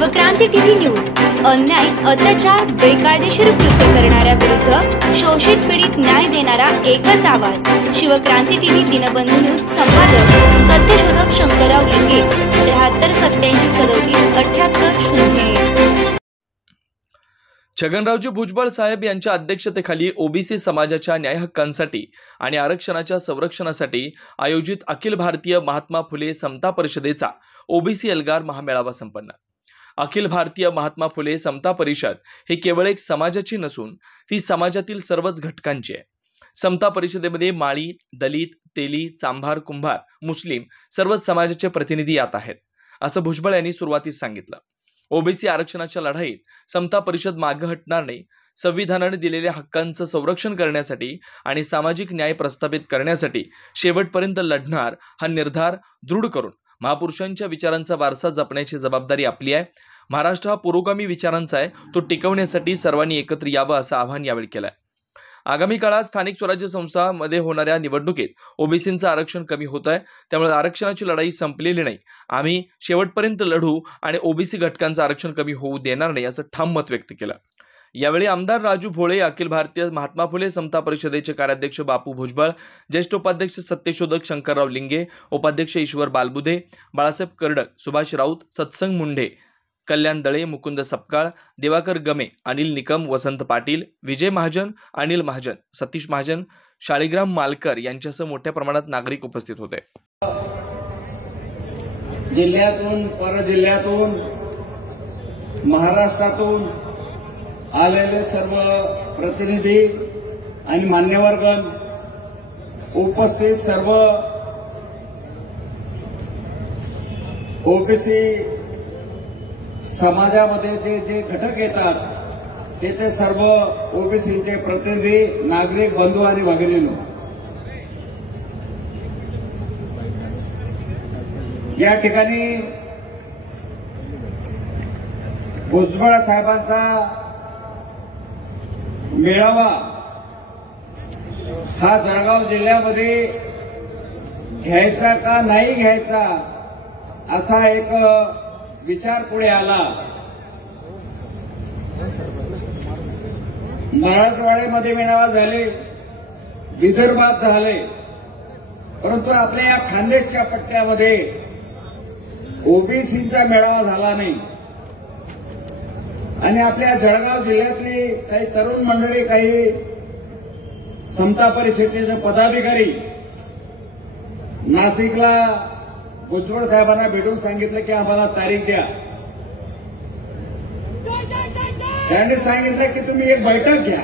Shivkranti TV news अन्याय, अत्याचार, बेकायदेशीर कृत्य करणाऱ्या विरुद्ध शोषित पीडित न्याय देणारा एकच आवाज। शिवक्रांती टीव्ही दिनबंधू न्यूज संपादक सत्यशोधक शंकरराव लिंगे 7387377880। छगनरावजी भुजबळ साहेब यांच्या अध्यक्षतेखाली ओबीसी समाजाच्या न्याय हक्कांसाठी आणि आरक्षणाच्या संरक्षणासाठी आयोजित अखिल भारतीय महात्मा फुले समता परिषदेचा ओबीसी एल्गार महामेळावा संपन्न। अखिल भारतीय महात्मा फुले समता परिषद हे केवळ एक समाजाची नसून ती समाजातील सर्वच घटकांची आहे। समता परिषदेमध्ये माळी, दलित, तेली, चांभार, कुंभार, मुस्लिम सर्वच समाजाचे प्रतिनिधी यात आहेत, असं भुजबळ यांनी सुरुवातीस सांगितलं। ओबीसी आरक्षणाच्या लढाईत समता परिषद मागे हटणार नाही। संविधानाने दिलेल्या हक्कांचं संरक्षण करण्यासाठी आणि सामाजिक न्याय प्रस्थापित करण्यासाठी शेवटपर्यंत लढणार हा निर्धार दृढ करून महापुरुषांच्या विचारांचा वारसा जपण्याची जबाबदारी आपली आहे। महाराष्ट्र हा पुरोगामी विचारांचा आहे, तो टिकवण्यासाठी सर्वांनी एकत्र यावं असं आवाहन यावेळी केलं। आगामी काळात स्थानिक स्वराज्य संस्थांमध्ये होणाऱ्या निवडणुकीत ओबीसींचं आरक्षण कमी होत आहे, त्यामुळे आरक्षणाची लढाई संपलेली नाही। आम्ही शेवटपर्यंत लढू आणि ओबीसी घटकांचं आरक्षण कमी होऊ देणार नाही असं ठाम मत व्यक्त केलं। यावेळी आमदार राजू भोळे, अखिल भारतीय महात्मा फुले समता परिषदेचे कार्याध्यक्ष बापू भुजबळ, ज्येष्ठ उपाध्यक्ष सत्यशोधक शंकरराव लिंगे, उपाध्यक्ष ईश्वर बालबुधे, बाळासाहेब कर्डक, सुभाष राऊत, सत्संग मुंढे, कल्याण दळे, मुकुंद सपकाळ, दिवाकर गमे, अनिल निकम, वसंत पाटील, विजय महाजन, अनिल महाजन, सतीश महाजन, शाळीग्राम मालकर यांच्यासह मोठ्या प्रमाणात नागरिक उपस्थित होते। जिल्ह्यातून, परजिल्ह्यातून, महाराष्ट्रातून आलेले सर्व प्रतिनिधी आणि मान्यवरगण, उपस्थित सर्व ओबीसी समाजामध्ये जे घटक येतात ते सर्व ओबीसीचे प्रतिनिधी, नागरिक बंधू आणि भगिनींनो, या ठिकाणी भुजबळ साहेबांचा मेळावा हा जळगाव जिल्ह्यामध्ये घ्यायचा का नाही घ्यायचा असा एक विचार पुढे आला। मराठवाड्यामध्ये मेळावा झाले, विदर्भात झाले, परंतु आपल्या या खानदेशच्या पट्ट्यामध्ये ओबीसीचा मेळावा झाला नाही। आणि आपल्या जळगाव जिल्ह्यातली काही तरुण मंडळी, काही समता परिषदेचे पदाधिकारी नाशिकला भुजबळ साहेबांना भेटून सांगितलं की आम्हाला तारीख द्या। त्यांनी सांगितलं की तुम्ही एक बैठक घ्या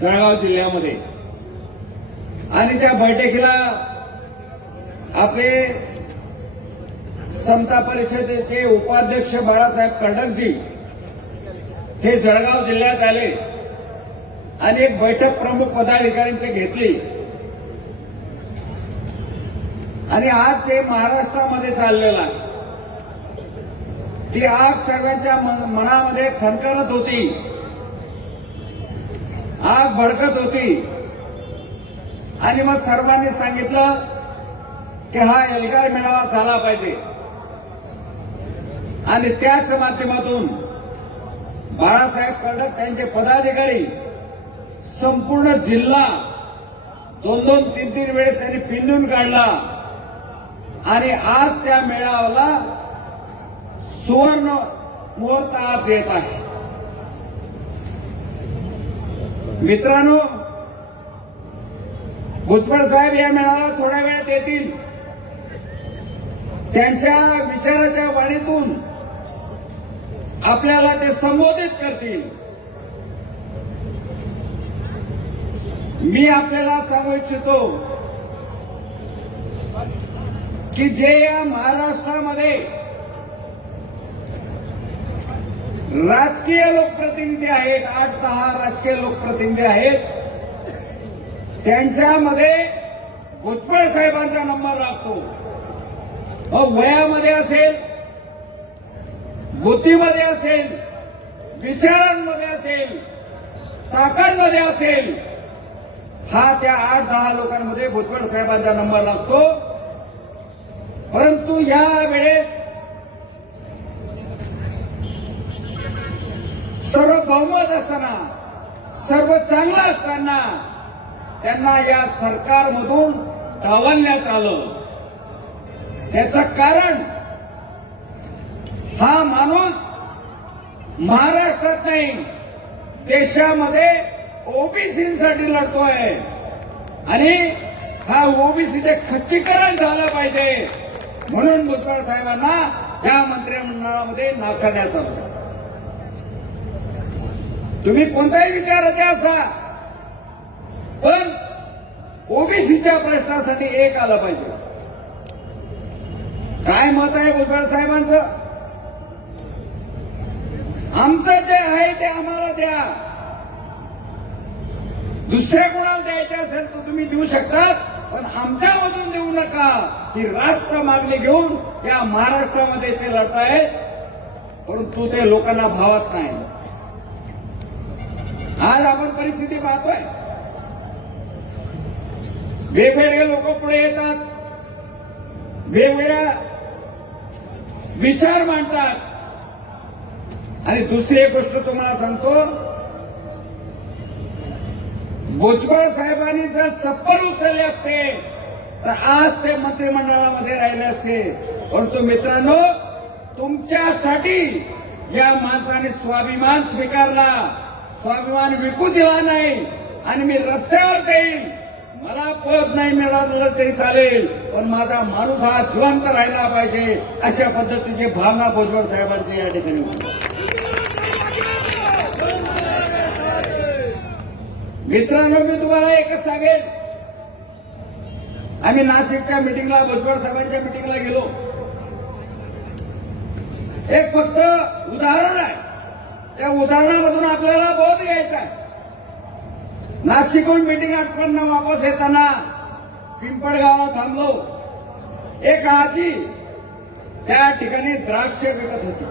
जळगाव जिल्ह्यामध्ये, आणि त्या बैठकीला आपले समता परिषदेचे उपाध्यक्ष बाळासाहेब कर्डकजी हे जळगाव जिल्ह्यात आले आणि एक बैठक प्रमुख पदाधिकाऱ्यांची घेतली। आणि आज हे महाराष्ट्रामध्ये चाललेलं आहे, ती आग सर्वांच्या मनामध्ये खणखणत होती, आग भडकत होती। आणि मग सर्वांनी सांगितलं की हा एल्गार मेळावा झाला पाहिजे। आणि त्याच माध्यमातून बाळासाहेब कर्डक त्यांचे पदाधिकारी संपूर्ण जिल्हा 2-2, 3-3 वेळेस त्यांनी पिंजून काढला आणि आज त्या मेळाव्याला सुवर्ण मुहूर्त आज येत आहे। मित्रांनो, भुजबळ साहेब या मेळाव्याला थोड्या वेळात येतील, त्यांच्या विचाराच्या वाणीतून आपल्याला ते संबोधित करतील। मी आपल्याला सांगू इच्छितो की जे या महाराष्ट्रामध्ये राजकीय लोकप्रतिनिधी आहेत, 8-10 राजकीय लोकप्रतिनिधी आहेत, त्यांच्यामध्ये भुजबळ साहेबांचा नंबर लागतो। मग वयामध्ये असेल, बुद्धीमध्ये असेल, विचारांमध्ये असेल, ताकदमध्ये असेल, हा त्या 8-10 लोकांमध्ये भुजबळ साहेबांचा नंबर लागतो। परंतु या वेळेस सर्व बहुमत असताना, सर्व चांगलं असताना त्यांना या सरकारमधून डावलण्यात आलं. त्याचं कारण हा माणूस महाराष्ट्रात नाही, देशामध्ये ओबीसीसाठी लढतोय आणि हा ओबीसीचे खच्चीकरण झालं पाहिजे म्हणून भुजबळ साहेबांना या मंत्रिमंडळामध्ये नाकारण्यात आलं. तुम्ही कोणत्याही विचाराचे असा, पण ओबीसीच्या प्रश्नासाठी एक आलं पाहिजे. काय मत आहे भुजबळ साहेबांचं? आमचं जे आहे ते आम्हाला द्या, दुसऱ्या कोणाला द्यायचे असेल तर तुम्ही देऊ शकता, पण आमच्यामधून देऊ नका. ही राष्ट्र मागणी घेऊन या महाराष्ट्रामध्ये ते लढतायत, परंतु ते लोकांना भावत नाही. आज आपण परिस्थिती पाहतोय, वेगवेगळे लोक पुढे येतात, वेगवेगळ्या विचार मांडतात. आणि दुसरी एक गोष्ट तुम्हाला सांगतो, भुजबळ साहेबांनी जर चप्पल उचलले असते तर आज ते मंत्रिमंडळामध्ये राहिले असते. परंतु मित्रांनो, तुमच्यासाठी या माणसाने स्वाभिमान स्वीकारला, स्वाभिमान विकू दिला नाही. आणि मी रस्त्यावर जाईल, मला पद नाही मिळालं तरी चालेल, पण माझा माणूस हा जिवंत राहिला पाहिजे, अशा पद्धतीची भावना भुजबळ साहेबांची या ठिकाणी. मित्रांनो, मी तुम्हाला एकच सांगेन, आम्ही नाशिकच्या मिटिंगला, भुजबळ साहेबांच्या मिटिंगला गेलो. एक फक्त उदाहरण आहे, त्या उदाहरणामधून आपल्याला बोध घ्यायचा आहे. नाशिकहून मिटिंग आटोपून वापस येताना पिंपळगावात थांबलो. एक आजी त्या ठिकाणी द्राक्ष विकत होती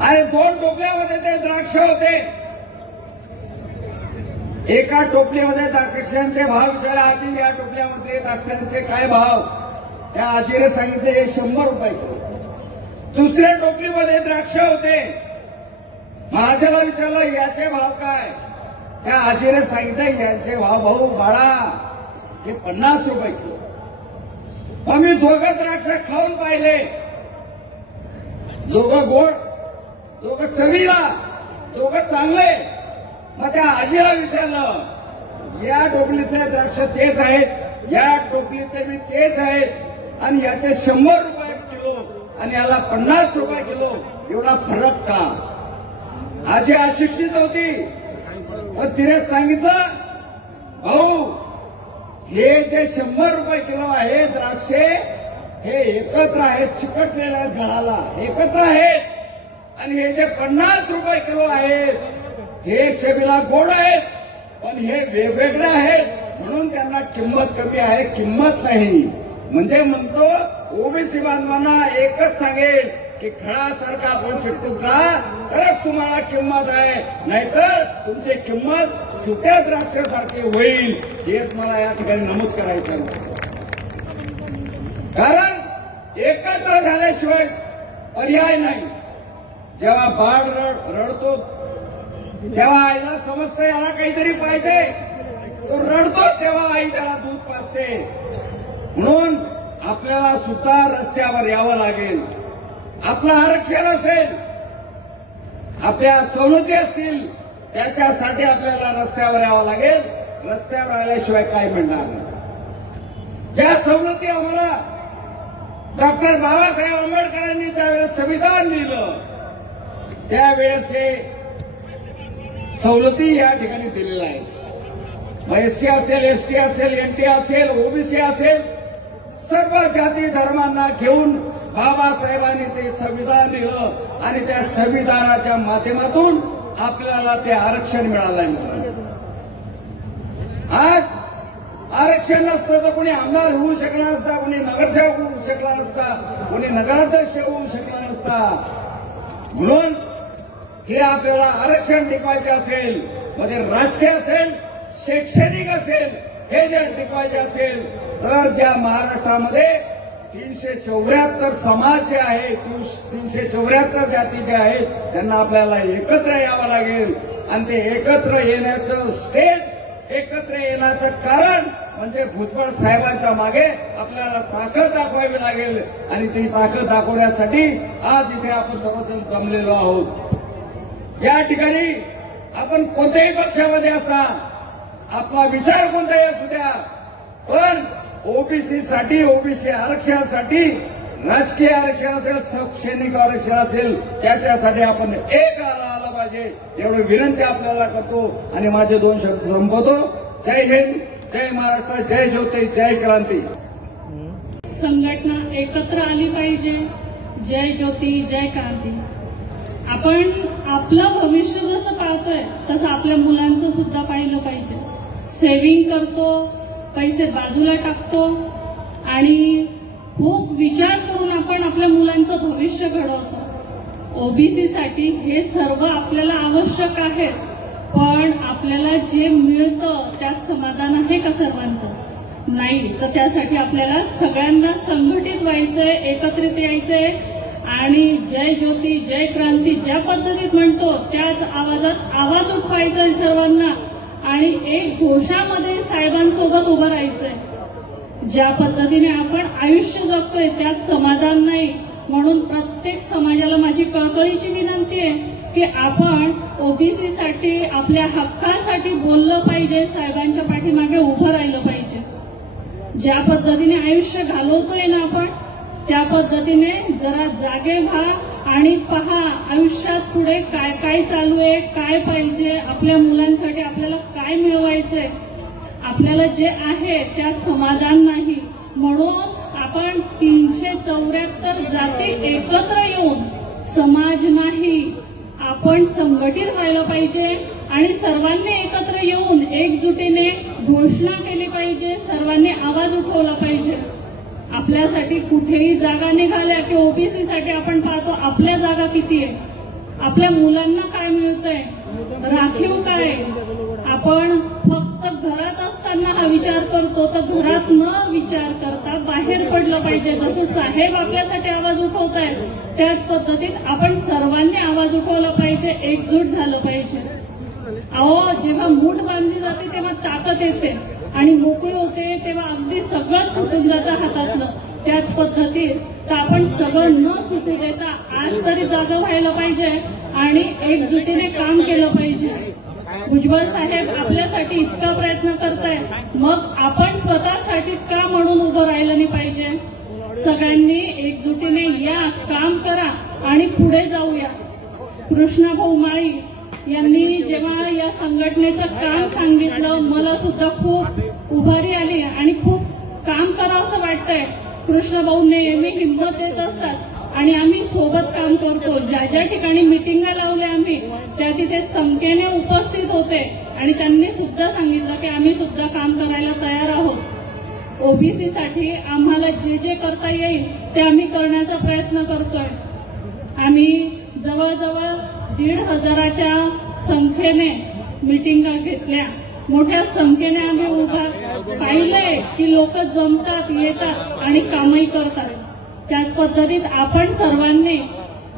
आणि 2 टोपल्यामध्ये ते द्राक्ष होते. एका टोपलीमध्ये द्राक्षांचे भाव विचारले, आजी या टोपल्यामध्ये द्राक्षांचे काय भाव? त्या आजीने सांगितले हे 100 रुपये किलो. दुसऱ्या टोपलीमध्ये द्राक्ष होते. माझ्याला विचारलं याचे भाव काय? त्या आजीने सांगितलं यांचे भाव भाऊ बाळा हे 50 रुपये किलो. मग मी दोघं द्राक्ष खाऊन पाहिले, दोघं गोड, दोघं चवीला, दोघं चांगले. मग त्या आजीला विचारलं या टोपलीतले द्राक्ष तेच आहेत, या टोपलीतले मी तेच आहेत, आणि याचे 100 रुपये किलो आणि याला 50 रुपये किलो, एवढा फरक का? आजी अशिक्षित होती, पण तिने सांगितलं भाऊ हे जे 100 रुपये किलो आहे द्राक्षे हे एकत्र आहेत, चिकटलेल्या गळाला एकत्र आहेत, आणि हे जे 50 रुपये किलो आहेत हे चवीला गोड आहेत, पण हे वेगवेगळे आहेत, म्हणून त्यांना किंमत कमी आहे, किंमत नाही. म्हणजे म्हणतो ओबीसी बांधवांना एकच सांगेल की खळासारखा आपण चिटकून राहा, तरच तुम्हाला किंमत आहे, नाहीतर तुमची किंमत सुक्या द्राक्षासारखी होईल. हेच मला या ठिकाणी नमूद करायचं. कारण एकत्र झाल्याशिवाय पर्याय नाही. जेव्हा बाळ रडतो तेव्हा आईला समजतं याला काहीतरी पाहिजे, तो रडतो तेव्हा आई त्याला दूध पाजते. म्हणून आपल्याला सुद्धा रस्त्यावर यावं लागेल. आपलं आरक्षण असेल, आपल्या सवलती असतील, त्याच्यासाठी आपल्याला रस्त्यावर यावं लागेल. रस्त्यावर आल्याशिवाय काय मिळणार नाही. ज्या सवलती आम्हाला डॉक्टर बाबासाहेब आंबेडकरांनी ज्यावेळेस संविधान लिहिलं त्यावेळेस हे सवलती या ठिकाणी दिलेल्या आहेत. एससी असेल, एसटी असेल, एनटी असेल, ओबीसी असेल, सर्व जाती धर्मांना घेऊन बाबासाहेबांनी ते संविधान लिहिलं आणि त्या संविधानाच्या माध्यमातून आपल्याला ते आरक्षण मिळालं आहे. आज आरक्षण नसतं तर कोणी आमदार होऊ शकला नसता, कोणी नगरसेवक होऊ शकला नसता, कोणी नगराध्यक्ष होऊ शकला नसता. म्हणून हे आपल्याला आरक्षण टिकवायचे असेल, मध्ये राजकीय असेल, शैक्षणिक असेल, हे जर टिकवायचे असेल तर ज्या महाराष्ट्रामध्ये 374 समाज जे आहे 374 जाती जे आहेत त्यांना आपल्याला एकत्र यावं लागेल आणि ते एकत्र येण्याचं स्टेज एकत्र येण्याचं कारण म्हणजे भुजबळ साहेबांच्या मागे आपल्याला ताकद दाखवावी लागेल आणि ती ताकद दाखवण्यासाठी आज इथे आपण सर्वजण जमलेलो आहोत। या ठिकाणी आपण कोणत्याही पक्षामध्ये असा आपला विचार कोणताही असू द्या पण ओबीसी साठी ओबीसी आरक्षणासाठी राजकीय आरक्षण असेल शैक्षणिक आरक्षण असेल त्याच्यासाठी आपण एक आला पाहिजे एवढी विनंती आपल्याला करतो आणि माझे 2 शब्द संपवतो। जय हिंद, जय महाराष्ट्र, जय ज्योती, जय क्रांती। संघटना एकत्र आली पाहिजे। जय ज्योती, जय क्रांती। आपण आपलं भविष्य जसं पाहतोय तसं आपल्या मुलांचं सुद्धा पाहिलं पाहिजे। सेव्हिंग करतो, पैसे बाजूला टाकतो आणि खूप विचार करून आपण आपल्या मुलांचं भविष्य घडवतो। ओबीसी साठी हे सर्व आपल्याला आवश्यक आहे पण आपल्याला जे मिळतं त्यात समाधान आहे का सर्वांचं? नाही। तर त्यासाठी आपल्याला सगळ्यांना संघटित व्हायचंय, एकत्रित यायचंय आणि जय ज्योती, जय क्रांती ज्या पद्धतीत म्हणतो त्याच आवाजात आवाज उठवायचा आहे सर्वांना आणि एक घोषामध्ये साहेबांसोबत उभं राहायचंय। ज्या पद्धतीने आपण आयुष्य जगतोय त्यात समाधान नाही म्हणून प्रत्येक समाजाला माझी कळकळीची विनंती आहे की आपण ओबीसी साठी आपल्या हक्कासाठी बोललं पाहिजे, साहेबांच्या पाठीमागे उभं राहिलं पाहिजे। ज्या पद्धतीने आयुष्य घालवतोय ना आपण त्या पद्धतीने जरा जागे व्हा आणि पहा आयुष्यात पुढे काय काय चालू आहे, काय पाहिजे, आपल्या मुलांसाठी आपल्याला काय मिळवायचंय। आपल्याला जे आहे त्यात समाधान नाही म्हणून आपण 374 जाती एकत्र येऊन समाज नाही आपण संघटित व्हायला पाहिजे आणि सर्वांनी एकत्र येऊन एकजुटीने घोषणा केली पाहिजे, सर्वांनी आवाज उठवला पाहिजे। आपल्यासाठी कुठेही जागा निघाल्या की ओबीसी साठी आपण पाहतो आपल्या जागा किती आहे, आपल्या मुलांना काय मिळतंय, राखीव काय। आपण फक्त घरात असताना हा विचार करतो तर घरात न विचार करता बाहेर पडलं पाहिजे। जसं साहेब आपल्यासाठी आवाज उठवताय त्याच पद्धतीत आपण सर्वांनी आवाज उठवला पाहिजे, एकजूट झालं पाहिजे। अहो जेव्हा मूठ बांधली जाते तेव्हा ताकद येते आणि मोकळी होते तेव्हा अगदी सगळं सुटून जातं हातातलं। त्याच पद्धतीत तर आपण सगळं न सुटू देता आज तरी जागा व्हायला पाहिजे आणि एकजुटीने काम केलं पाहिजे। भुजबळ साहेब आपल्यासाठी इतका प्रयत्न करतायत मग आपण स्वतःसाठी का म्हणून उभं राहिलं नाही पाहिजे। सगळ्यांनी एकजुटीने या, काम करा आणि पुढे जाऊया। कृष्णाभाऊ माळी यांनी जेव्हा या संघटनेचं काम सांगितलं मला सुद्धा खूप उभारी आली आणि खूप काम करावंसं वाटतंय। कृष्णभाऊ नेहमी हिंमत देत असतात आणि आम्ही सोबत काम करतो। ज्या ज्या ठिकाणी मिटिंगा लावल्या आम्ही त्या तिथे संख्येने उपस्थित होते आणि त्यांनी सुद्धा सांगितलं की आम्ही सुद्धा काम करायला तयार आहोत। ओबीसी साठी आम्हाला जे जे करता येईल ते आम्ही करण्याचा प्रयत्न करतोय। आम्ही जवळजवळ 1,500च्या संख्येने मिटिंगा घेतल्या, मोठ्या संख्येने आम्ही उभा पाहिलंय की लोक जमतात, येतात आणि कामही करतात। त्याच पद्धतीत आपण सर्वांनी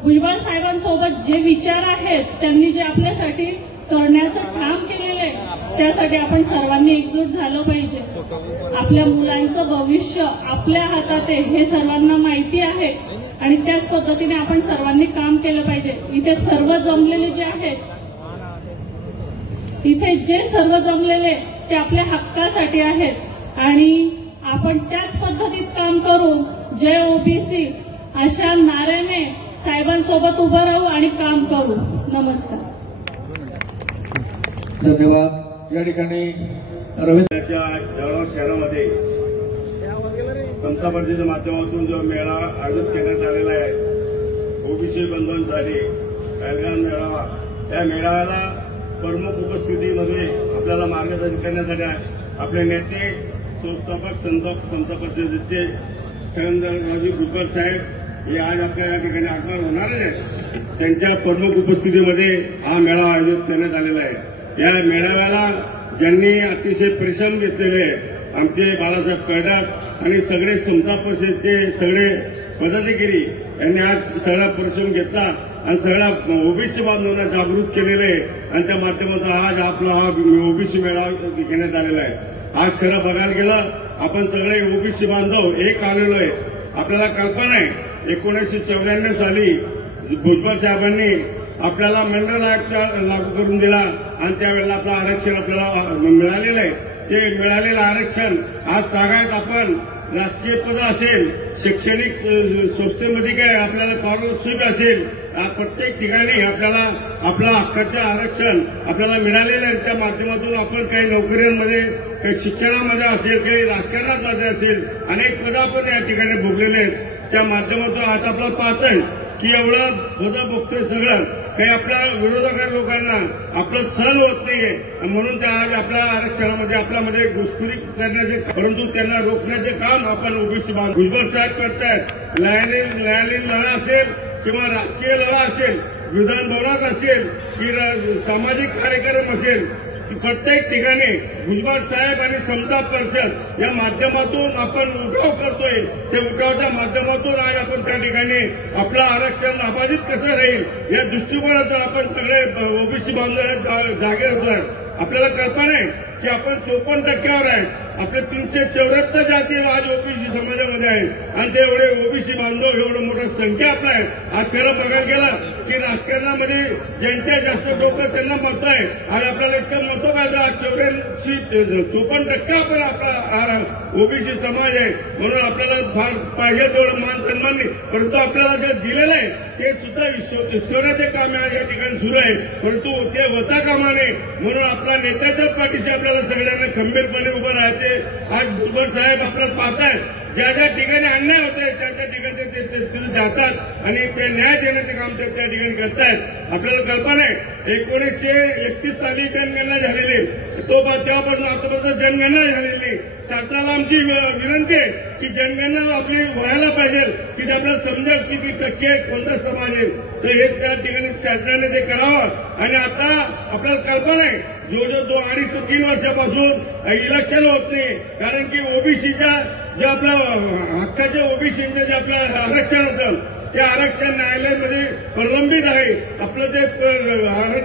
भुजबळ साहेबांसोबत जे विचार आहेत त्यांनी जे आपल्यासाठी करण्याचं काम केलेलं आहे त्यासाठी आपण सर्वांनी एकजूट झालं पाहिजे। आपल्या मुलांचं भविष्य आपल्या हातात आहे हे सर्वांना माहिती आहे आणि त्याच पद्धतीने आपण सर्वांनी काम केलं पाहिजे। इथे सर्व जमलेले जे आहेत, इथे जे सर्व जमलेले ते आपल्या हक्कासाठी आहेत आणि आपण त्याच पद्धतीत काम करू। जय ओबीसी अशा नाऱ्याने साहेबांसोबत उभं राहू आणि काम करू। नमस्कार, धन्यवाद। या ठिकाणी रवींद्रच्या जळगाव शहरामध्ये समता पार्टीच्या माध्यमातून जो मेळा आयोजित करण्यात आलेला आहे ओबीसी बंधूंसाठी एल्गार मेळावा, त्या मेळाव्याला प्रमुख उपस्थितीमध्ये आपल्याला मार्गदर्शन करण्यासाठी आपले नेते संस्थापक समता परिषदेचे शरदरावजी भुजबळ साहेब हे आज आपल्या या ठिकाणी आगमन होणार आहेत। त्यांच्या प्रमुख उपस्थितीमध्ये हा मेळावा आयोजित करण्यात आलेला आहे। या मेळाव्याला ज्यांनी अतिशय परिश्रम घेतलेले आमचे बाळासाहेब कर्डाक आणि सगळे समता परिषदेचे सगळे पदाधिकारी यांनी आज सगळा परिश्रम घेतला आणि सगळ्या ओबीसी बांधवांना जागृत केलेले आहे आणि त्या माध्यमातून आज आपला हा ओबीसी मेळावा घेण्यात आलेला आहे. आज खरं बघायला गेलं आपण सगळे ओबीसी बांधव एक आलेलो आहे. आपल्याला कल्पना आहे 1994 साली भुजबळ साहेबांनी आपल्याला मंडल ऍक्ट लागू करून दिला आणि त्यावेळेला आपलं आरक्षण आपल्याला मिळालेलं आहे. ते मिळालेलं आरक्षण आज तागायत आपण राजकीय पद असेल, शैक्षणिक संस्थेमध्ये काय आपल्याला स्कॉलरशिप असेल, प्रत्येक ठिकाणी आपल्याला आपलं हक्काचं आरक्षण आपल्याला मिळालेलं आहे. त्या माध्यमातून आपण काही नोकऱ्यांमध्ये, काही शिक्षणामध्ये असेल, काही राजकारणामध्ये असेल, अनेक पद आपण या ठिकाणी भोगलेले आहेत. त्या माध्यमातून आज आपल्याला पाहतोय की एवढं पदं बघतोय सगळं काही आपल्या विरोधक लोकांना आपलं सहन होत नाहीये म्हणून त्या आज आपल्या आरक्षणामध्ये आपल्यामध्ये घुसखोरी करण्याचे, परंतु त्यांना रोखण्याचे काम आपण ओबीसी भुजबळ साहेब करतायत. न्यायालयीन लढा असेल किंवा राजकीय लढा असेल, विधान भवनात असेल की सामाजिक कार्यक्रम असेल, प्रत्येक ठिकाणी भुजबळ साहेब आणि समता परिषद या माध्यमातून आपण उठाव करतोय. ते उठावाच्या माध्यमातून आज आपण त्या ठिकाणी आपलं आरक्षण अबाधित कसं राहील या दृष्टिकोनातून आपण सगळे ओबीसी बांधव जागे होतोय. आपल्याला कल्पना आहे की आपण 54% आहे. आपले 374 जाती आज ओबीसी समाजामध्ये आहेत आणि ते एवढे ओबीसी बांधव एवढं मोठं संख्या आपलं आहे. आज खरं बघायला गेलं की राजकारणामध्ये ज्यांच्या जास्त डोकं त्यांना मत आहे. आज आपल्याला इतकं मतं पाहिजे. आज 54% आपण आपला ओबीसी समाज आहे म्हणून आपल्याला फार पाहिजे तेवढं मान सन्मान नाही, परंतु आपल्याला जे दिलेलं आहे ते सुद्धा विश्वण्याचे काम या ठिकाणी सुरू आहे, परंतु ते होता कामा नये म्हणून आपल्या नेत्याच्या पाठीशी आपल्याला सगळ्यांना खंबीरपणे उभं राहायचे. आज भुजबळ साहेब आपल्याला पाहतायत ज्या ज्या ठिकाणी अन्याय होते त्या त्या ठिकाणी ते तिथे जातात आणि ते न्याय देण्याचं काम ते त्या ठिकाणी करतायत. आपल्याला कल्पना आहे 1931 साली जनगणना झालेली, तेव्हापासून आतापर्यंत जनगणना झालेली. सरकारला आमची विनंती आहे की जनगणना आपली व्हायला पाहिजे की ते आपल्याला समजेल किती टक्के कोणता समाज आहे, तर हे त्या ठिकाणी सरकारने ते करावं. आणि आता आपल्याला कल्पना आहे जो 2-2.5 ते 3 वर्षापासून इलेक्शन होत नाही, कारण की ओबीसीच्या जे आपल्या हक्काच्या ओबीसीचं जे आपलं आरक्षण होतं ते आरक्षण न्यायालयामध्ये प्रलंबित आहे. आपलं ते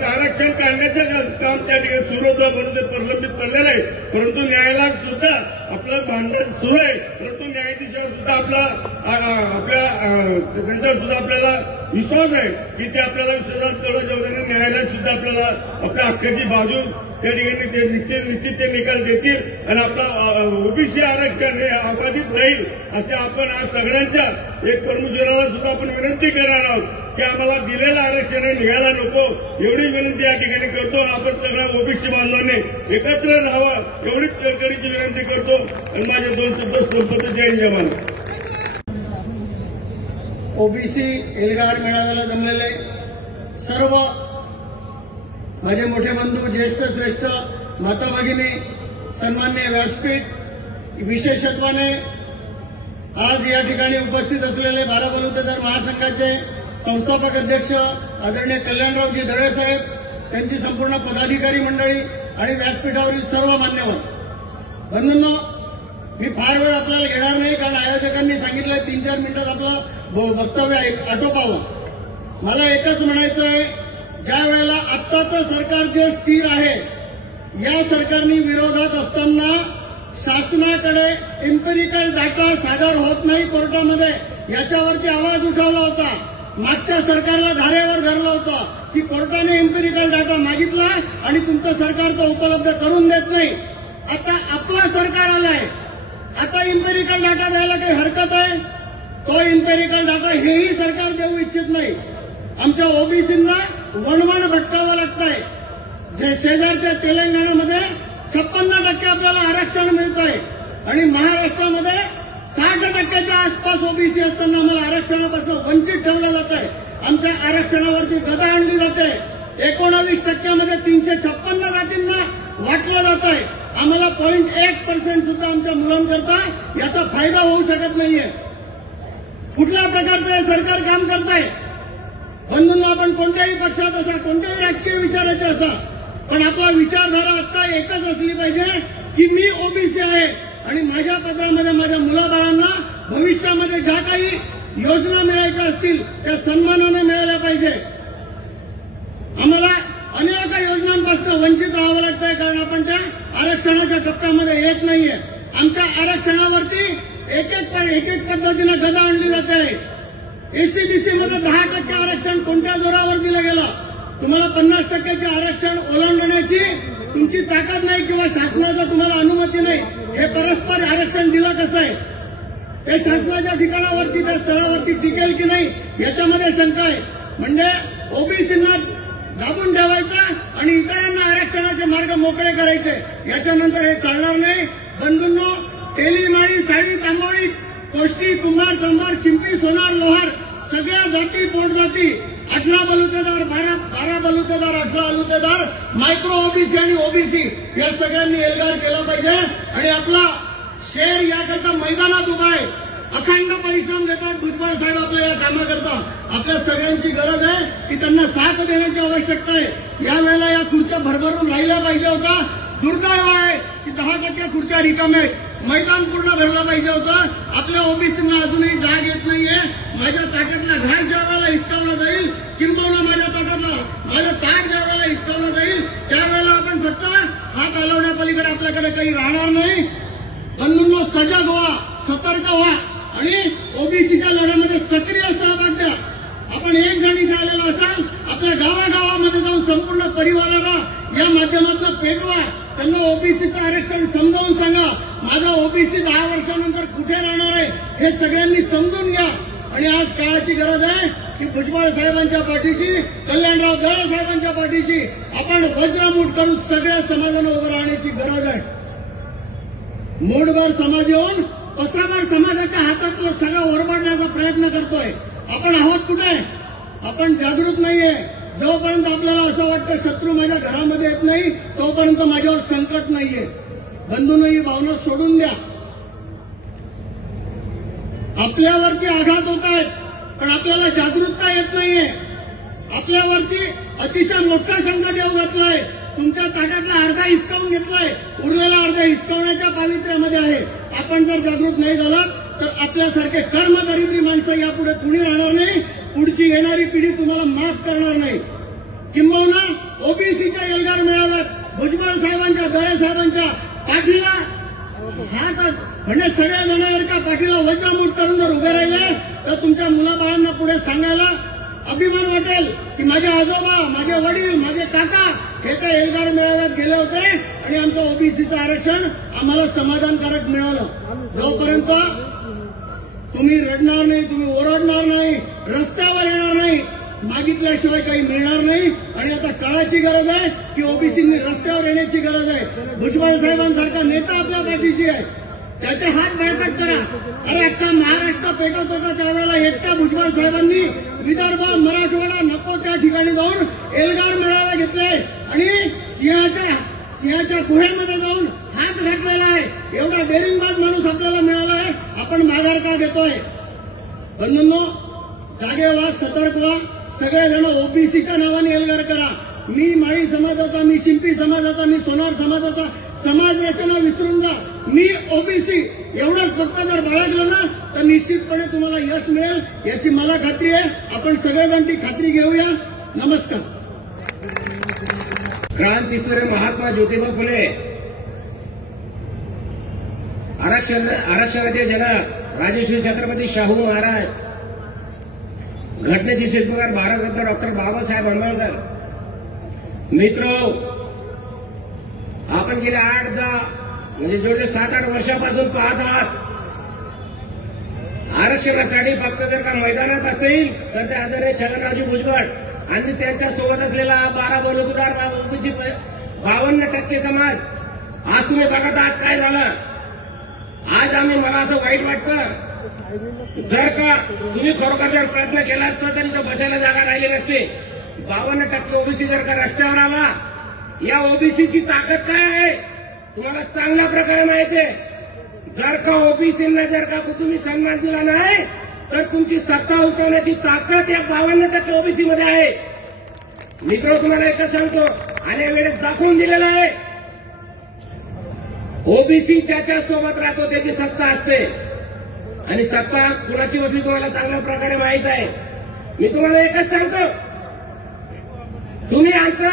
आरक्षण काढण्याचं काम त्या ठिकाणी सुरू होतं म्हणून ते प्रलंबित पडलेलं आहे, परंतु न्यायालयात सुद्धा आपलं भांडण सुरू आहे. परंतु न्यायाधीशावर सुद्धा त्यांच्यावर सुद्धा आपल्याला विश्वास आहे की ते आपल्याला तेवढं जेवढ्याने न्यायालयात सुद्धा आपल्याला आपल्या हक्काची बाजू त्या ठिकाणी ते निश्चित ते निकाल देतील आणि आपला ओबीसी आरक्षण हे अबाधित राहील असे आपण आज सगळ्यांच्या एक परमेश्वराला सुद्धा आपण विनंती करणार आहोत की आम्हाला दिलेलं आरक्षण हे निघायला नको एवढी विनंती या ठिकाणी करतो. आपण सगळ्या ओबीसी बांधवांनी एकत्र राहावं एवढीच कळकळीची विनंती करतो आणि माझे 2 शब्द संपत. जय जवान. ओबीसी एल्गार मेळाव्याला जमलेले सर्व माझे मोठे बंधू, ज्येष्ठ श्रेष्ठ माता भगिनी, सन्माननीय व्यासपीठ, विशेषत्वाने आज या ठिकाणी उपस्थित असलेले बारा बलुतेदार महासंघाचे संस्थापक अध्यक्ष आदरणीय कल्याणरावजी दळे साहेब, त्यांची संपूर्ण पदाधिकारी मंडळी आणि व्यासपीठावरील सर्व मान्यवर बंधूंनो, मी फार वेळ आपल्याला घेणार नाही कारण आयोजकांनी सांगितलंय 3-4 मिनिटात आपलं वक्तव्य आटोपावं. मला एकच म्हणायचं आहे, ज्या वेळेला आत्ताचं सरकार जे स्थिर आहे या सरकारने विरोधात असताना शासनाकडे एम्पिरिकल डाटा सादर होत नाही कोर्टामध्ये याच्यावरती आवाज उठवला होता. मागच्या सरकारला धारेवर धरलं होतं की कोर्टाने एम्पिरिकल डाटा मागितला आणि तुमचं सरकार तो उपलब्ध करून देत नाही. आता आपला सरकार आलाय, आता एम्पिरिकल डाटा द्यायला काही हरकत आहे? तो एम्पिरिकल डाटा हेही सरकार देऊ इच्छित नाही. आमच्या ओबीसींना वणवण भटकावं लागतंय. जे शेजारच्या तेलंगणामध्ये 56% आपल्याला आरक्षण मिळत आहे आणि महाराष्ट्रामध्ये 60% आसपास ओबीसी असताना आम्हाला आरक्षणापासून वंचित ठेवलं जात आहे. आमच्या आरक्षणावरती गदा आणली जाते. 19% 356 जातींना वाटलं जात आहे. आम्हाला 0.1% सुद्धा आमच्या मुलांकरता याचा फायदा होऊ शकत नाहीये. कुठल्या प्रकारचं हे सरकार काम करत आहे? बंधूंना, आपण कोणत्याही पक्षात असा, कोणत्याही राजकीय विचाराचे असा, पण आपला विचारधारा आता एकच असली पाहिजे की मी ओबीसी आहे आणि माझ्या पत्रामध्ये माझ्या मुलाबाळांना भविष्यामध्ये ज्या काही योजना मिळायच्या असतील त्या सन्मानाने मिळाल्या पाहिजे. आम्हाला अनेक योजनांपासून वंचित राहावं लागतंय कारण आपण त्या आरक्षणाच्या टप्प्यामध्ये येत नाहीये. आमच्या आरक्षणावरती एक एक पद्धतीने गदा आणली जाते आहे. एससीबीसी मध्ये 10% आरक्षण कोणत्या जोरावर दिलं गेलं? तुम्हाला 50% आरक्षण ओलांडण्याची तुमची ताकद नाही किंवा शासनाचं तुम्हाला अनुमती नाही. हे परस्पर आरक्षण दिलं कसं आहे? हे शासनाच्या ठिकाणावरती त्या स्थळावरती टिकेल की नाही याच्यामध्ये शंका आहे. म्हणजे ओबीसींना दाबून ठेवायचा आणि इतरांना आरक्षणाचे मार्ग मोकळे करायचे, याच्यानंतर हे चालणार नाही. बंधूंनो, तेली, माळी, साडी, तांबोळी, कोष्टी, कुंभार, चंभार, शिंपी, सोनार, लोहार सगळ्या जाती, पोटजाती, 18 बलुतेदार, 12 बलुतेदार, 18 बलुतेदार, मायक्रो ओबीसी आणि ओबीसी या सगळ्यांनी एल्गार केला पाहिजे. आणि आपला शेर याकरता मैदानात उभा आहे. अखंड परिश्रम देतात भुजबळ साहेब आपल्या या कामाकरता. आपल्या सगळ्यांची गरज आहे की त्यांना साथ देण्याची आवश्यकता आहे. यावेळेला या खुर्च्या भरभरून राहिल्या पाहिजे होता. दुर्दैव आहे की 10% खुर्च्या रिकाम्या आहेत. मैदान पूर्ण भरलं पाहिजे होतं. आपल्या ओबीसींना अजूनही जाग येत नाहीये. माझ्या ताटातला घास ज्या वेळेला हिसकावला जाईल, किंबहुना माझ्या ताट ज्या वेळेला हिसकावलं जाईल त्यावेळेला आपण फक्त हात हलवण्यापलीकडे आपल्याकडे काही राहणार नाही. बंधूंनो, सजग व्हा, सतर्क व्हा आणि ओबीसीच्या लढ्यामध्ये सक्रिय सहभाग द्या. आपण एक जण इथे आलेला असाल, आपल्या गावागावामध्ये जाऊन संपूर्ण परिवाराला या माध्यमातून पेटवा. त्यांना ओबीसीचं आरक्षण समजावून सांगा. माझा ओबीसी 10 वर्षानंतर कुठे राहणार आहे हे सगळ्यांनी समजून घ्या. आणि आज काळाची गरज आहे की भुजबळ साहेबांच्या पाठीशी, कल्याणराव दळे साहेबांच्या पाठीशी आपण वज्रमूठ करून सगळ्या समाजानं उभं राहण्याची गरज आहे. मूठभर समाज येऊन पसाभर समाजाच्या हातातलं सगळं ओरबाडण्याचा प्रयत्न करतोय. आपण आहोत कुठे? आपण जागृत नाहीये. जोपर्यंत आपल्याला असं वाटतं शत्रू माझ्या घरामध्ये येत नाही तोपर्यंत माझ्यावर संकट नाहीये. बंधूंनो, ही भावना सोडून द्या. आपल्यावरती आघात होत आहेत पण आपल्याला जागरूकता येत नाहीये. आपल्यावरती अतिशय मोठा संकट येऊ घातलाय. तुमच्या ताटातला अर्धा हिसकावून घेतलाय, उरलेला अर्धा हिसकावण्याच्या पावित्र्यामध्ये आहे. आपण जर जागृत नाही झालात तर आपल्यासारखे कर्मदरिद्री माणसं यापुढे कुणी राहणार नाही. पुढची येणारी पिढी तुम्हाला माफ करणार नाही. किंबहुना ओबीसीच्या एल्गार मेळाव्यात भुजबळ साहेबांच्या, दळे साहेबांच्या पाठीला हात म्हणजे सगळ्या जणांच्या पाठीला वज्रमूठ करून जर उभे राहिले तर तुमच्या मुलाबाळांना पुढे सांगायला अभिमान वाटेल की माझे आजोबा, माझे वडील, माझे काका हे त्या एल्गार मेळाव्यात गेले होते आणि आमचं ओबीसीचं आरक्षण आम्हाला समाधानकारक मिळालं. जोपर्यंत तुम्ही रडणार नाही, तुम्ही ओरडणार नाही, रस्त्यावर येणार नाही, मागितल्याशिवाय काही मिळणार नाही. आणि आता काळाची गरज आहे की ओबीसींनी रस्त्यावर येण्याची गरज आहे. भुजबळ साहेबांसारखा नेता आपल्या पाठीशी आहे, त्याचे हात बळकट करा. अरे अख्खा महाराष्ट्र पेटत होता त्यावेळेला एकट्या भुजबळ साहेबांनी विदर्भ, मराठवाडा नको त्या ठिकाणी जाऊन एल्गार मेळावे घेतले आणि सिंहाच्या गुहेमध्ये जाऊन हात घातलेला आहे. एवढा डेरिंगबाज माणूस आपल्याला मिळाला आहे. आपण माघार का घेतोय? बंधूंनो, जागे व्हा, सतर्क व्हा. सगळेजण ओबीसीच्या नावाने एल्गार करा. मी माळी समाजाचा, मी शिंपी समाजाचा, मी सोनार समाजाचा, समाज रचना विसरून जा. मी ओबीसी एवढंच फक्त जर बाळगलं ना तर निश्चितपणे तुम्हाला यश मिळेल याची मला खात्री आहे. आपण सगळेजण ती खात्री घेऊया. नमस्कार. क्रांतीसूर्य महात्मा ज्योतिबा फुले आरक्षणाचे जनक राजश्री छत्रपती शाहू महाराज, घटनेचे शिल्पकार भारतरत्न डॉक्टर बाबासाहेब आंबेडकर. मित्र, आपण गेल्या 8-10 म्हणजे जवळजवळ 7-8 वर्षापासून पाहत आहात. आरक्षणासाठी फक्त जर का मैदानात असतील तर ते आदरणीय छगनरावजी भुजबळ आणि त्यांच्या सोबत असलेला 12 बलुतेदार ओबीसी 52% समाज. आज तुम्ही बघत आहात काय झालं. आज मला असं वाईट वाटतं, जर का तुम्ही खरोखर जर प्रयत्न केला असता तर इथं बसायला जागा राहिली नसते. 52% ओबीसी जर का रस्त्यावर आला, या ओबीसीची ताकद काय आहे तुम्हाला चांगल्या प्रकारे माहिती आहे. जर का ओबीसींना जर का तुम्ही सन्मान दिला नाही तर तुमची सत्ता उठवण्याची ताकद या 52% ओबीसीमध्ये आहे. मित्र, तुम्हाला एकच सांगतो, आणि वेळेस दाखवून दिलेलं आहे. ओबीसी ज्याच्या सोबत राहतो त्याची सत्ता असते आणि सत्ता कुणाची बसली तुम्हाला चांगल्या प्रकारे माहित आहे. मी तुम्हाला एकच सांगतो, तुम्ही आमचं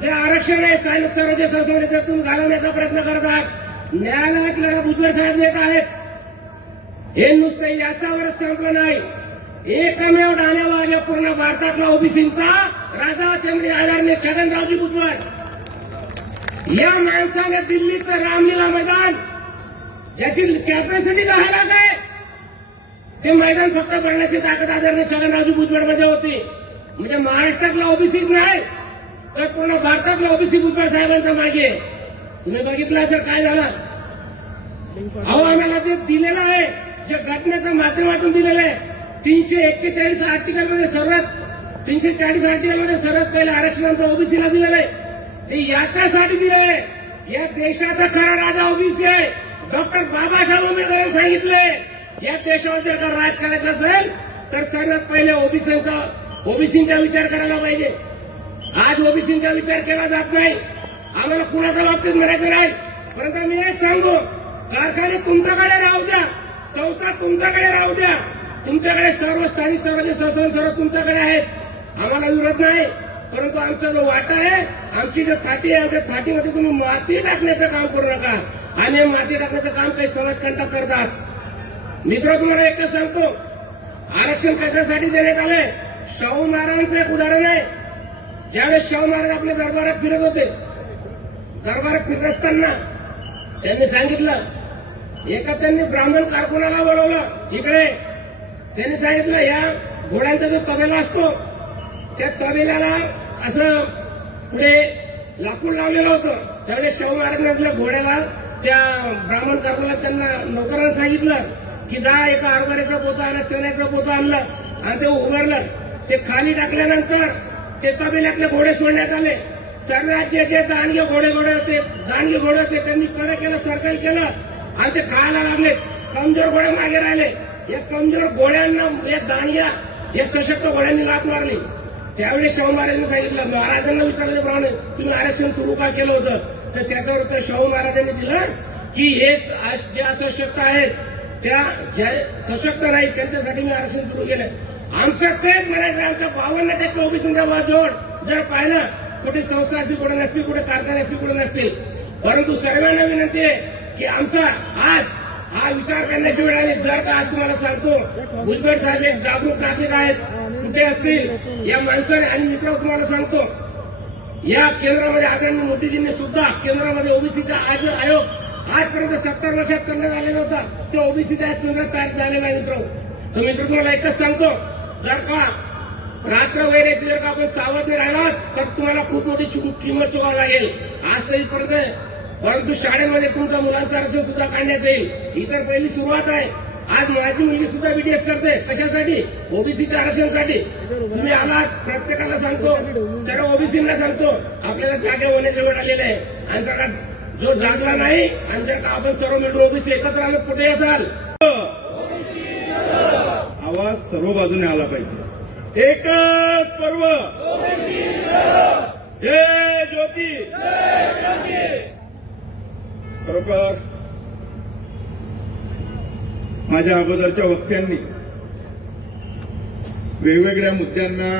जे आरक्षण आहे स्थानिक स्वराज्य संस्थेमध्ये त्यातून घालवण्याचा प्रयत्न करत आहात. न्यायालयात लढा भुजबळ साहेब देत आहेत. हे नुसतं याच्यावरच संपलं नाही. एकमेव ठाण्यावागे पूर्ण भारतातला ओबीसींचा राजा तेमरी आधारने छगनरावजी भुजबळ या माणसाने दिल्लीचं रामलीला मैदान ज्याची कॅपॅसिटी 10 लाख आहे ते मैदान फक्त भरण्याची ताकद आदरणीय छगनरावजी भुजबळमध्ये होती. म्हणजे महाराष्ट्रातला ओबीसीच नाही तर पूर्ण भारतातला ओबीसी भुजबळ साहेबांच्या मागे. तुम्ही बघितलं असेल काय झालं. अहो आम्हाला जे दिलेलं आहे, जे घटनेच्या माध्यमातून दिलेलं आहे, 341 आर्टिकलमध्ये सर्वात 340 आर्टिकलमध्ये सर्वात पहिलं आरक्षण आमचं ओबीसीला दिलेलं आहे. ते याच्यासाठी दिलं आहे, या देशाचा खरा राजा ओबीसी आहे. डॉक्टर बाबासाहेब आंबेडकरांनी सांगितले या देशावर जर का राज करायचं असेल तर सर्वात पहिले ओबीसींचा विचार करायला पाहिजे. आज ओबीसींचा विचार केला जात नाही. आम्हाला कुणाच्या बाबतीत म्हणायचं नाही. परंतु मी एक सांगू, कारखाने तुमच्याकडे राहू द्या, संस्था तुमच्याकडे राहू द्या, तुमच्याकडे सर्व स्थानिक स्वराज्य संस्था सर्व तुमच्याकडे आहेत. आम्हाला विरोध नाही. परंतु आमचा जो वाटा आहे, आमची जो थाटी आहे, आमच्या थाटीमध्ये तुम्ही माती टाकण्याचं काम करू नका. आणि माती टाकण्याचं काम काही समाजकंटक करतात. मित्र तुम्हाला एकच सांगतो, आरक्षण कशासाठी देण्यात आलंय. शाहू महाराजांचं एक उदाहरण आहे. ज्यावेळेस शाहू महाराज आपल्या दरबारात फिरत होते, दरबारात फिरत असताना त्यांनी सांगितलं, त्यांनी ब्राह्मण कारकुनाला बोलवलं इकडे. त्यांनी सांगितलं या घोड्यांचा जो तबेला असतो त्या तबेल्याला असं पुढे लाकूड लावलेलं होतं. त्यावेळेस शाहू महाराजांनी घोड्याला त्या ब्राह्मण कारकुनाला त्यांना नोकरांना सांगितलं की जा एका हरभऱ्याचा पोतं आणि चण्याचा पोतं आणलं आणि ते उभारलं. ते खाली टाकल्यानंतर ते तबेल्यातले घोडे सोडण्यात आले. सर्वात जे दांडगे घोडे होते त्यांनी कडे केलं, सर्कल केलं आणि ते खायला लागले. कमजोर घोडे मागे राहिले. या कमजोर घोड्यांना या दांडग्या या सशक्त घोड्यांनी लाथ मारली. त्यावेळेस शाहू महाराजांनी सांगितलं, महाराजांना विचारल्याप्रमाणे तुम्ही आरक्षण सुरू का केलं होतं, तर त्याच्यावर उत्तर शाहू महाराजांनी दिलं की हे जे असशक्त आहेत त्या ज्या सशक्त नाहीत त्यांच्यासाठी मी आरक्षण सुरू केलं. आमचं तेच म्हणायचं, आमच्या 52% ओबीसींचा जोड जर पाहिलं, कुठे संस्था असतील कुठे नसतील, कुठे कारखाने असतील कुठे नसतील. परंतु सर्वांना विनंती आहे की आमचा आज हा विचार करण्याची वेळ आली. जर का आज तुम्हाला सांगतो भुजबळ साहेब एक जागरूक नागरिक आहेत, कुठे असतील या माणसाने. आणि मित्र तुम्हाला सांगतो, या केंद्रामध्ये आदरणीय मोदीजींनी सुद्धा केंद्रामध्ये ओबीसीचा आयोग आजपर्यंत 70 वर्षात करण्यात आलेला होता. ते ओबीसीचा केंद्र तयार झालेला आहे मित्र. तर मित्र तुम्हाला एकच सांगतो, जर का रात्र वैराची जर का आपण सावध नाही राहिलात तर तुम्हाला खूप मोठी किंमत चुकावी लागेल. आज तरी परंतु शाळेमध्ये तुमच्या मुलांचं आरक्षण सुद्धा काढण्यात येईल. ही तर पहिली सुरुवात आहे. आज माझी मुलगी सुद्धा बीडीएस करते. कशासाठी? ओबीसीच्या आरक्षणासाठी. तुम्ही आलात, प्रत्येकाला सांगतो, सर्व ओबीसींना सांगतो, आपल्याला जागे होण्याची वेळ आलेली आहे. आणि जर का जो जागला नाही आणि जर का आपण सर्व मिळून ओबीसी एकत्र आलो कुठे असाल, आवाज सर्व बाजूने आला पाहिजे. एकच पर्व, जय ज्योती. बरोबर माझ्या अगोदरच्या वक्त्यांनी वेगवेगळ्या मुद्द्यांना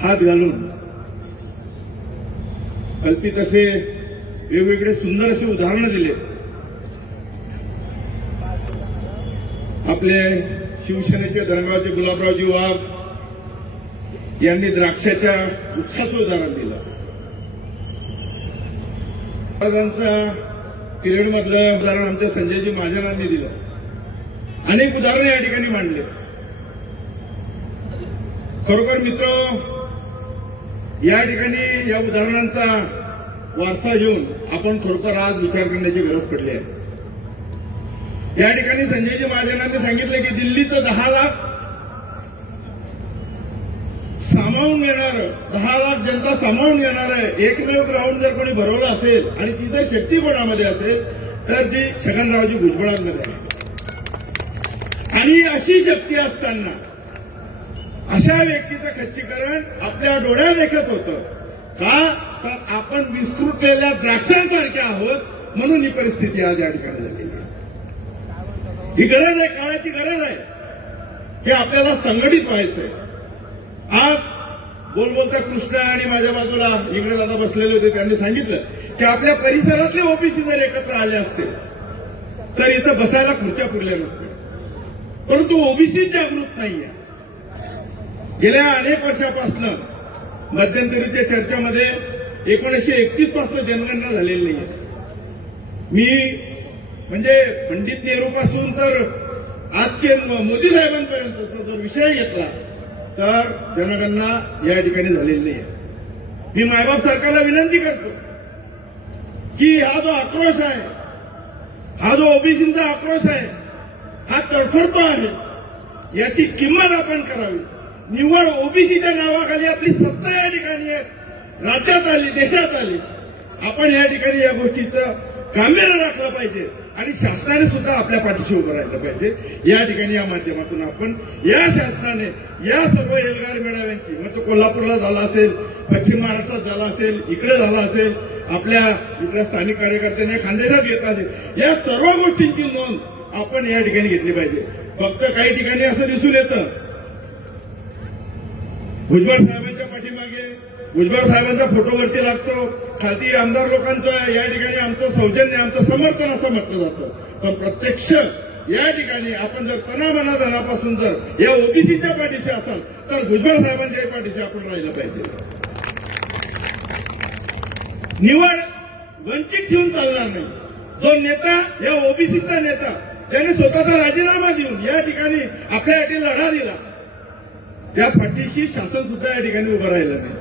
हात घालून कल्पित असे वेगवेगळे सुंदर असे उदाहरणं दिले. आपले शिवसेनेचे धरणगावचे गुलाबरावजी वाघ यांनी द्राक्षाच्या वृक्षाचं उदाहरण दिलं. महाराजांचा पिरियडमधलं उदाहरण आमच्या संजयजी महाजनांनी दिलं. अनेक उदाहरणं या ठिकाणी मांडले. खरोखर मित्र, या ठिकाणी या उदाहरणांचा वारसा घेऊन आपण खरोखर आज विचार करण्याची गरज पडली आहे. या ठिकाणी संजयजी महाजनांनी सांगितलं की दिल्लीचं 10 लाख सामावून घेणारं, 10 लाख जनता सामावून घेणारं एकमेव ग्राउंड जर कोणी भरवलं असेल आणि ती जर शक्तीपणामध्ये असेल तर ती छगनरावजी भुजबळांमध्ये आहे. आणि अशी शक्ती असताना अशा व्यक्तीचं खच्चीकरण आपल्या डोळ्यात देखत होतं. का तर आपण विस्कृतलेल्या द्राक्षांसारखे आहोत. म्हणून ही परिस्थिती आज या ठिकाणी झालेली आहे. ही गरज आहे, काळाची गरज आहे की आपल्याला संघटित व्हायचंय. आज बोलता कृष्णा आणि माझ्या बाजूला इकडे दादा बसलेले होते, त्यांनी सांगितलं की आपल्या परिसरातले ओबीसी जर एकत्र आले असते तर इथं बसायला खुर्च्या पुरल्या नसत्या. परंतु ओबीसी जागृत नाहीये. गेल्या अनेक वर्षापासून मध्यंतरीच्या चर्चामध्ये 1931 पासून जनगणना झालेली नाहीये. मी म्हणजे पंडित नेहरूपासून तर आजचे मोदी साहेबांपर्यंतचा जर विषय घेतला तर जनगणना या ठिकाणी झालेली नाहीये. मी मायबाप सरकारला विनंती करतो की हा जो आक्रोश आहे, हा जो ओबीसींचा आक्रोश आहे, हा तडफडतो आहे, याची किंमत आपण करावी. निव्वळ ओबीसीच्या नावाखाली आपली सत्ता या ठिकाणी राज्यात आली, देशात आली. आपण या ठिकाणी या गोष्टीचं गांभीर्य राखलं पाहिजे आणि शासनाने सुद्धा आपल्या पाठीशी उभं राहिलं पाहिजे. या ठिकाणी या माध्यमातून आपण या शासनाने या सर्व एल्गार मेळाव्यांची, मग तो कोल्हापूरला झाला असेल, पश्चिम महाराष्ट्रात झाला असेल, इकडे झाला असेल, आपल्या इथल्या स्थानिक कार्यकर्त्यांनी खांदेशात घेत असेल, या सर्व गोष्टींची नोंद आपण या ठिकाणी घेतली पाहिजे. फक्त काही ठिकाणी असं दिसून येतं, भुजबळ साहेबांच्या पाठीमागे भुजबळ साहेबांचा फोटो वरती लागतो, खालती आमदार लोकांचं या ठिकाणी आमचं सौजन्य, आमचं समर्थन असं म्हटलं जातं. पण प्रत्यक्ष या ठिकाणी आपण जर तनामनापासून जर या ओबीसीच्या पाठीशी असाल तर भुजबळ साहेबांच्या पाठीशी आपण राहिलं पाहिजे. निवड वंचित ठेवून चालणार नाही. जो नेता, या ओबीसीचा नेता ज्याने स्वतःचा राजीनामा देऊन या ठिकाणी आपल्यासाठी लढा दिला, त्या पाठीशी शासन सुद्धा या ठिकाणी उभं राहिलं नाही.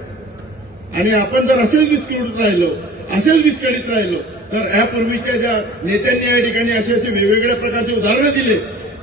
आणि आपण जर असेच विस्कळीत राहिलो, असेच विस्कळीत राहिलो तर यापूर्वीच्या ज्या नेत्यांनी या ठिकाणी असे वेगवेगळ्या प्रकारचे उदाहरणं दिले,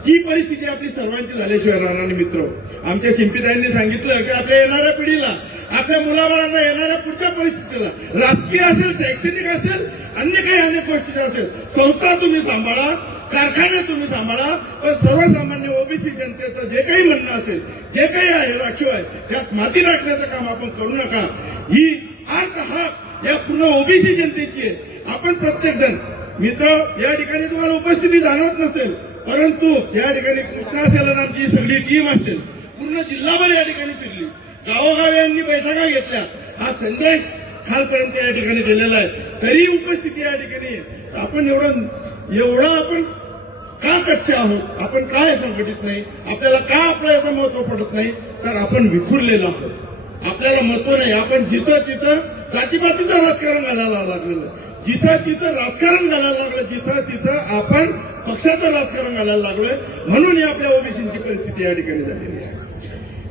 ती परिस्थिती आपली सर्वांची झाल्याशिवाय राहणार नाही. मित्र, आमच्या शिंपीताईंनी सांगितलं की आपल्या येणाऱ्या पिढीला, आपल्या मुलाबाळांना येणाऱ्या पुढच्या परिस्थितीला, राजकीय असेल, शैक्षणिक असेल, अन्य काही अनेक गोष्टी असेल, संस्था तुम्ही सांभाळा, कारखाने तुम्ही सांभाळा, पण सर्वसामान्य ओबीसी जनतेचं जे काही म्हणणं असेल, जे काही आहे राखीव आहे, त्यात माती राखण्याचं काम आपण करू नका. ही अर्थ हक या पूर्ण ओबीसी जनतेची आहे. आपण प्रत्येक जण, मित्र, या ठिकाणी तुम्हाला उपस्थिती जाणवत नसेल, परंतु या ठिकाणी कृष्णा असेल आणि आमची सगळी टीम असेल, पूर्ण जिल्हाभर या ठिकाणी फिरली, गावोगावी यांनी बैठका घेतल्या. हा संदेश खालपर्यंत या ठिकाणी दिलेला आहे. तरी उपस्थिती या ठिकाणी आपण एवढं आपण का कच्चे आहोत, आपण काय संघटित नाही, आपल्याला का आपलं याचं महत्व पडत नाही, तर आपण विखुरलेलो आहोत. आपल्याला महत्व नाही. आपण जिथं तिथं जातीपातीचं राजकारण घालायला लागलेलं, जिथं तिथं राजकारण घालायला लागलं, जिथं तिथं आपण पक्षाचं राजकारण घालायला लागलोय. म्हणून ही आपल्या ओबीसीची परिस्थिती या ठिकाणी झालेली आहे.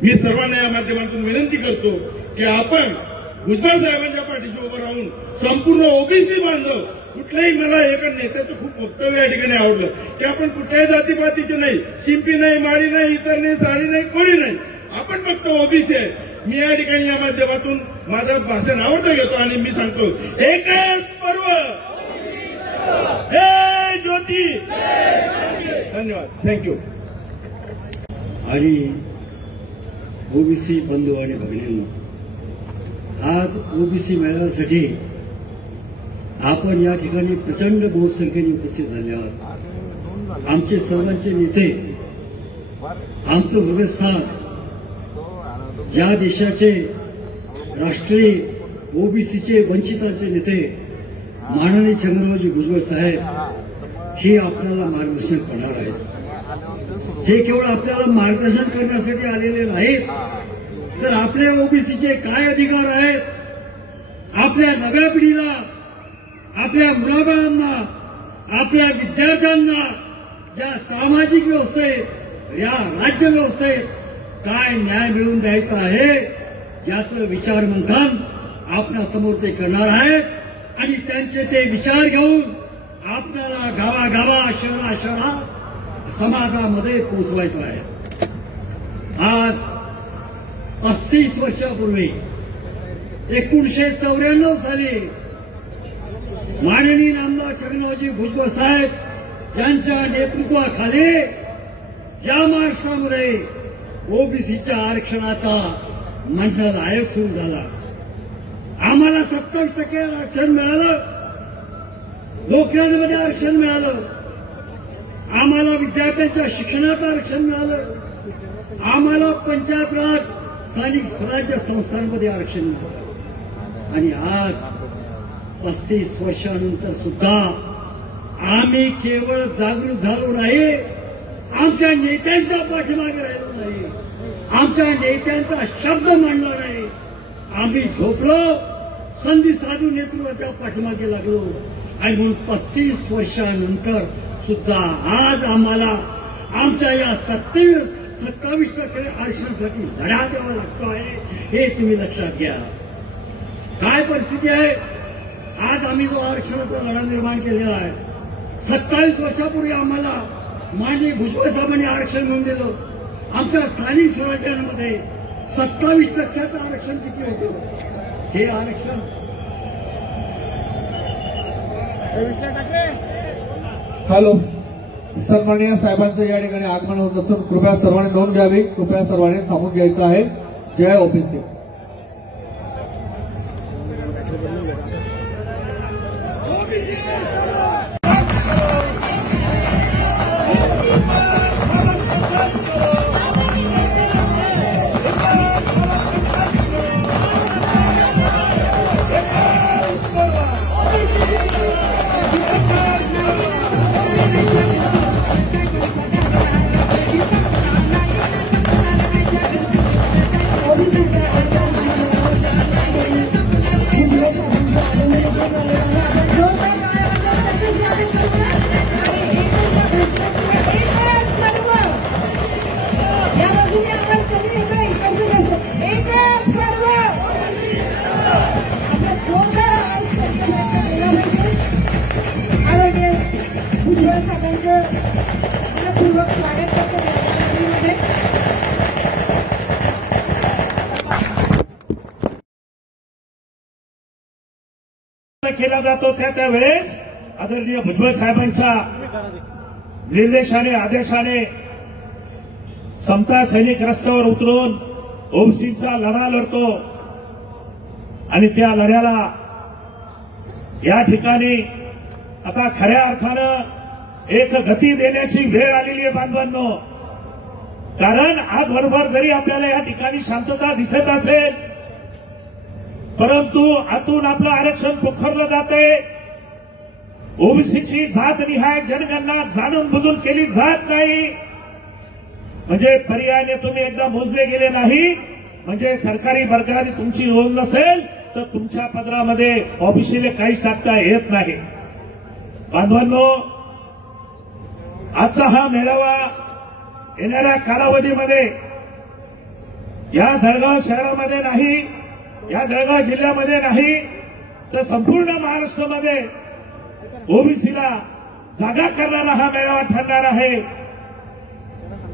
मी सर्वांना या माध्यमातून विनंती करतो की आपण भुजबळ साहेबांच्या पाठीशी उभं राहून संपूर्ण ओबीसी बांधव, कुठल्याही, मला एका नेत्याचं खूप वक्तव्य या ठिकाणी आवडलं की आपण कुठल्याही जातीपातीचे नाही, शिंपी नाही, माळी नाही, इतर नाही, साडी नाही, कोणी नाही, आपण फक्त ओबीसी आहे. मी या ठिकाणी या माध्यमातून माझं भाषण आवडतं घेतो आणि मी सांगतो, एकच पर्व, जय ज्योती. धन्यवाद, थँक्यू. आणि ओबीसी बंधू आणि भगिनींनो, आज ओबीसी मेळाव्यासाठी आपण या ठिकाणी प्रचंड बहुसंख्येने उपस्थित झाले आहात. आमचे सर्वांचे नेते, आमचं हृदयस्थान, ज्या देशाचे राष्ट्रीय ओबीसीचे वंचितांचे नेते माननीय छगनरावजी भुजबळ साहेब, हे आपल्याला मार्गदर्शन करणार आहेत. हे केवळ आपल्याला मार्गदर्शन करण्यासाठी आलेले नाहीत, तर आपल्या ओबीसीचे काय अधिकार आहेत, आपल्या नव्या पिढीला, आपल्या मुलाबाळांना, आपल्या विद्यार्थ्यांना ज्या सामाजिक व्यवस्थेत, या राज्य व्यवस्थेत काय न्याय मिळवून द्यायचा आहे, याचं विचार मंथन आपल्यासमोर ते करणार आहेत. आणि त्यांचे ते विचार घेऊन आपल्याला गावागावा, शहरा समाजामध्ये पोहोचवायचं आहे. आज 35 वर्षापूर्वी 1994 साली माननीय आमदार छगनरावजी भुजबळ साहेब यांच्या नेतृत्वाखाली या महाराष्ट्रामध्ये ओबीसीच्या आरक्षणाचा मंडळ आयोग सुरू झाला. आम्हाला 70% आरक्षण मिळालं. नोकऱ्यांमध्ये आरक्षण मिळालं, आम्हाला विद्यार्थ्यांच्या शिक्षणात आरक्षण मिळालं, आम्हाला पंचायत राज स्थानिक स्वराज्य संस्थांमध्ये आरक्षण मिळालं. आणि आज 35 वर्षानंतर सुद्धा आम्ही केवळ जागृत झालो नाही, आमच्या नेत्यांच्या पाठीमागे राहिलो नाही, आमच्या नेत्यांचा शब्द मांडला नाही. आम्ही झोपलो, संधी साधून नेतृत्वाच्या पाठीमागे लागलो. आणि म्हणून 35 वर्षानंतर सुद्धा आज आम्हाला आमच्या या 27% आरक्षणासाठी लढा द्यावा लागतो आहे, हे तुम्ही लक्षात घ्या. काय परिस्थिती आहे आज? आम्ही जो आरक्षणाचा लढा निर्माण केलेला आहे, 27 वर्षापूर्वी आम्हाला माननीय भुजबळ साहेबांनी आरक्षण मिळवून दिलं. आमच्या स्थानिक स्वराज्यांमध्ये 27% आरक्षण किती होतं? हे आरक्षण हॅलो, सन्माननीय साहेबांचं या ठिकाणी आगमन होत असून कृपया सर्वांनी नोंद घ्यावी, कृपया सर्वांनी थांबून घ्यायचं आहे. जय ओबीसी. केला जातो त्यावेळेस आदरणीय भुजबळ साहेबांच्या निर्देशाने आदेशाने समता सैनिक रस्त्यावर उतरून ओबीसीचा लढा लढतो. आणि त्या लढ्याला या ठिकाणी आता खऱ्या अर्थानं एक गती देण्याची वेळ आलेली आहे बांधवांनो. कारण आजभरभर जरी आपल्याला या ठिकाणी शांतता दिसत असेल, परंतु आतून आपलं आरक्षण पोखरलं जातंय. ओबीसीची जातनिहाय जनगणना जाणून बुजून केली जात नाही. म्हणजे पर्यायाने तुम्ही एकदा मोजले गेले नाही, म्हणजे सरकारी बरकरारी तुमची नोंद नसेल तर तुमच्या पदरामध्ये ओबीसीला काहीच टाकता येत नाही. बांधवांनो, आजचा हा मेळावा येणाऱ्या कालावधीमध्ये या जळगाव शहरामध्ये नाही, या जळगाव जिल्ह्यामध्ये नाही, तर संपूर्ण महाराष्ट्रामध्ये ओबीसीला जागा करणारा हा मेळावा ठरणार आहे.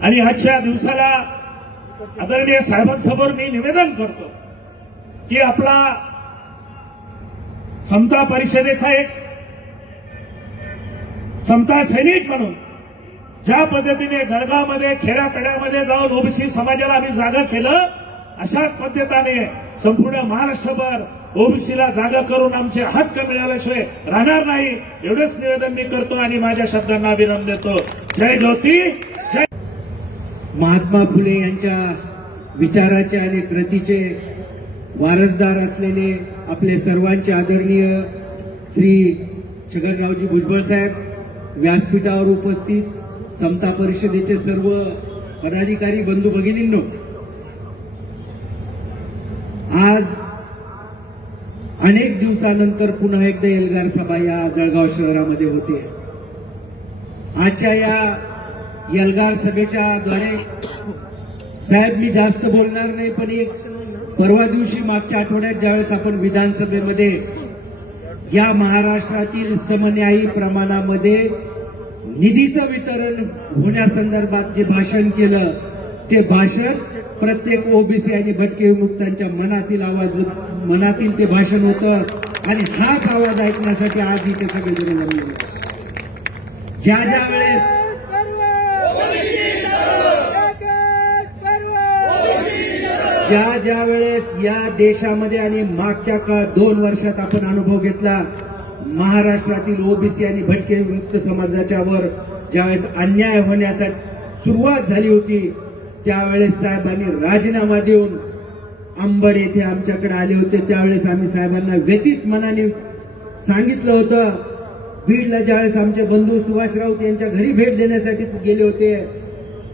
आणि आजच्या दिवसाला आदरणीय साहेबांसमोर मी निवेदन करतो की आपला समता परिषदेचा एक समता सैनिक म्हणून ज्या पद्धतीने जळगावमध्ये खेड्यापेड्यामध्ये जाऊन ओबीसी समाजाला आम्ही जागा केलं, अशाच पद्धतीने संपूर्ण महाराष्ट्रभर ओबीसीला जागा करून आमचे हक्क मिळाल्याशिवाय राहणार नाही, एवढंच निवेदन मी करतो आणि माझ्या शब्दांना विराम देतो. जय ज्योती, जय. महात्मा फुले यांच्या विचाराचे आणि कृतीचे वारसदार असलेले आपले सर्वांचे आदरणीय श्री छगनरावजी भुजबळ साहेब, व्यासपीठावर उपस्थित समता परिषदेचे सर्व पदाधिकारी बंधू भगिनींनो, आज अनेक दिवसानंतर पुन्हा एकदा एल्गार सभा या जळगाव शहरामध्ये होते. आजच्या या एल्गार सभेच्या द्वारे साहेब मी जास्त बोलणार नाही, पण एक परवा दिवशी मागच्या आठवड्यात ज्यावेळेस आपण विधानसभेमध्ये या महाराष्ट्रातील समन्यायी प्रमाणामध्ये निधीचं वितरण होण्यासंदर्भात जे भाषण केलं, ते भाषण प्रत्येक ओबीसी आणि भटके विमुक्तांच्या मनातील ते भाषण होतं. आणि हाच आवाज ऐकण्यासाठी आज इथे सगळेजण जमले. ज्या वेळेस या देशामध्ये आणि मागच्या 2 वर्षात आपण अनुभव घेतला, महाराष्ट्रातील ओबीसी आणि भटके विमुक्त समाजाच्या वर ज्यावेळेस अन्याय होण्यासाठी सुरुवात झाली होती त्यावेळेस साहेबांनी राजीनामा देऊन अंबड येथे आमच्याकडे आले होते. त्यावेळेस आम्ही साहेबांना व्यथित मनाने सांगितलं होतं. बीडला ज्यावेळेस आमचे बंधू सुभाष राऊत यांच्या घरी भेट देण्यासाठीच गेले होते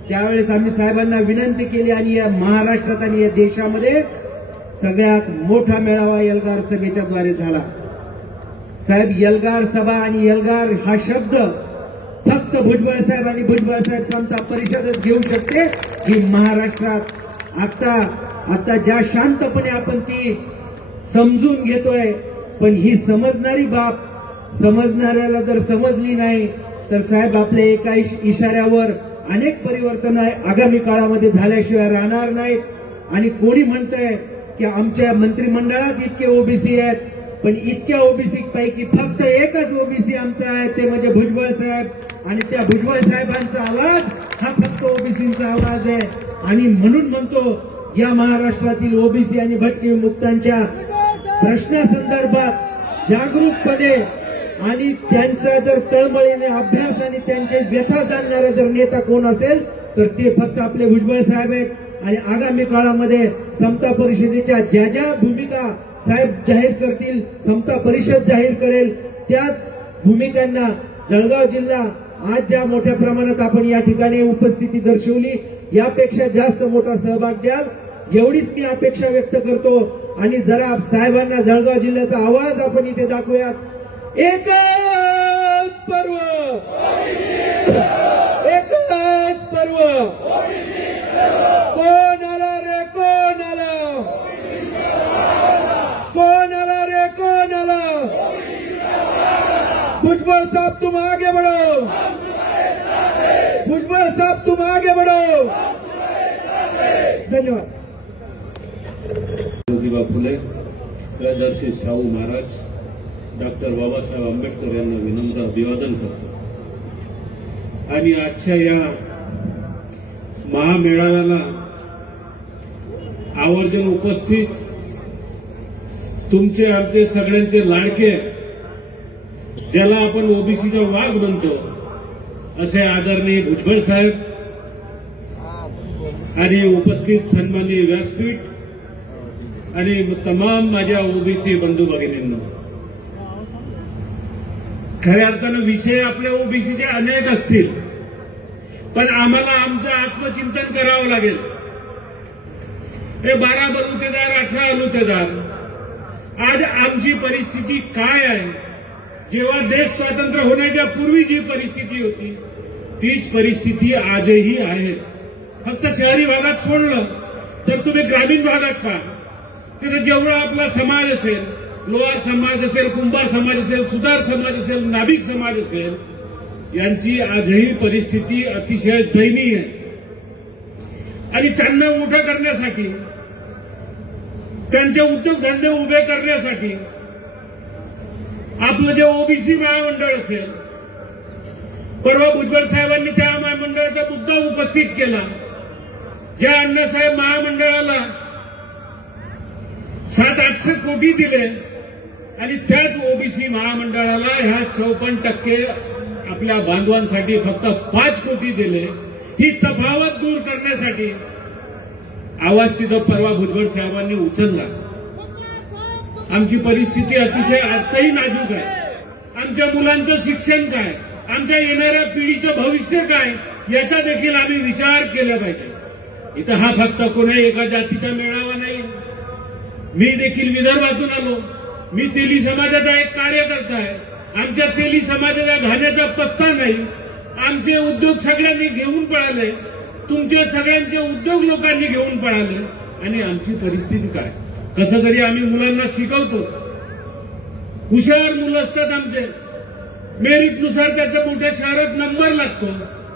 त्यावेळेस आम्ही साहेबांना विनंती केली आणि या महाराष्ट्रात आणि या देशामध्ये सगळ्यात मोठा मेळावा एल्गार सभेच्या द्वारे झाला. साहेब, एल्गार सभा आणि एल्गार हा शब्द फक्त भुजबळ साहेब आणि भुजबळ साहेब समता परिषदच घेऊ शकते. ही महाराष्ट्रात आता ज्या शांतपणे आपण ती समजून घेतोय, पण ही समजणारी बाब समजणाऱ्याला जर समजली नाही तर साहेब आपल्या एका इशाऱ्यावर अनेक परिवर्तन आगामी काळामध्ये झाल्याशिवाय राहणार नाहीत. आणि कोणी म्हणतंय की आमच्या मंत्रिमंडळात इतके ओबीसी आहेत, पण इतक्या ओबीसी पैकी फक्त एकच ओबीसी आमचा आहे, ते म्हणजे भुजबळ साहेब. आणि त्या भुजबळ साहेबांचा आवाज हा फक्त ओबीसींचा आवाज आहे. आणि म्हणून म्हणतो या महाराष्ट्रातील ओबीसी आणि भटके विमुक्तांच्या प्रश्नासंदर्भात जागरूकपणे आणि त्यांचा जर तळमळीने अभ्यास आणि त्यांचे व्यथा जाणणारा जर नेता कोण असेल तर ते फक्त आपले भुजबळ साहेब आहेत. आणि आगामी काळामध्ये समता परिषदेच्या ज्या ज्या भूमिका साहेब जाहीर करतील, समता परिषद जाहीर करेल, त्या भूमिकांना जळगाव जिल्हा आज ज्या मोठ्या प्रमाणात आपण या ठिकाणी उपस्थिती दर्शवली यापेक्षा जास्त मोठा सहभाग द्याल एवढीच मी अपेक्षा व्यक्त करतो. आणि जरा साहेबांना जळगाव जिल्ह्याचा आवाज आपण इथे दाखवूयात. एकच पर्व, एकच पर्व, कोण आला रे कोण आला, कोण आला रे कोण आला, भुजबळ साहब तुम आगे बढ़ो, भुजबळ साहब तुम आगे बढ़ो. धन्यवाद. ज्योतिबा फुले, प्रियदर्शी शाहू महाराज, डॉक्टर बाबासाहेब आंबेडकर यांना विनम्र अभिवादन करतो. आणि आजच्या या महामेळाव्याला आवर्जून उपस्थित तुमचे आमचे सगळ्यांचे लाडके, ज्याला आपण ओबीसीचा वाघ म्हणतो असे आदरणीय भुजबळ साहेब आणि उपस्थित सन्माननीय व्यासपीठ आणि तमाम माझ्या ओबीसी बंधू भगिनींना, खऱ्या अर्थानं विषय आपल्या ओबीसीचे अनेक असतील, पण आम्हाला आमचं आत्मचिंतन करावं लागेल. हे 12 बलुतेदार, 18 अलुतेदार, आज आमची परिस्थिती काय आहे? जेव्हा देश स्वातंत्र्य होण्याच्या पूर्वी जी परिस्थिती होती तीच परिस्थिती आजही आहे. फक्त शहरी भागात सोडलं तर तुम्ही ग्रामीण भागात पहा, तिथे जेवढा आपला समाज असेल, लोहार समाज असेल, कुंभार समाज असेल, सुतार समाज असेल, नाभिक समाज असेल, यांची आजही परिस्थिती अतिशय दयनीय आहे. आणि त्यांना मोठं करण्यासाठी, त्यांचे उद्योगधंदे उभे करण्यासाठी आपलं जे ओबीसी महामंडळ असेल, परवा भुजबळ साहेबांनी त्या महामंडळाचा मुद्दा उपस्थित केला. ज्या अण्णासाहेब महामंडळाला 700-800 कोटी दिले आणि त्याच ओबीसी महामंडळाला ह्या 54% आपल्या बांधवांसाठी फक्त 5 कोटी दिले. ही तफावत दूर करण्यासाठी आवाज तिथं परवा भुजबळ साहेबांनी उचलला. आमची परिस्थिती अतिशय आजही नाजूक आहे. आमच्या मुलांचं शिक्षण काय, आमच्या येणाऱ्या पिढीचं भविष्य काय, याचा देखील आम्ही विचार केला पाहिजे. इथं हा फक्त कोणा एका जातीचा मेळावा नाही. मी देखील विदर्भातून आलो. मी तेली समाजाचा एक कार्यकर्ता आहे. आमच्या तेली समाजाला घाण्याचा पत्ता नाही. आमचे उद्योग सगळ्यांनी घेऊन पळाले, तुमचे सगळ्यांचे उद्योग लोकांनी घेऊन पळाले. आणि आमची परिस्थिती काय? कसं तरी आम्ही मुलांना शिकवतो. हुशार मुलं असतात आमचे, मेरिटनुसार त्याच्या मोठ्या शहरात नंबर लागतो,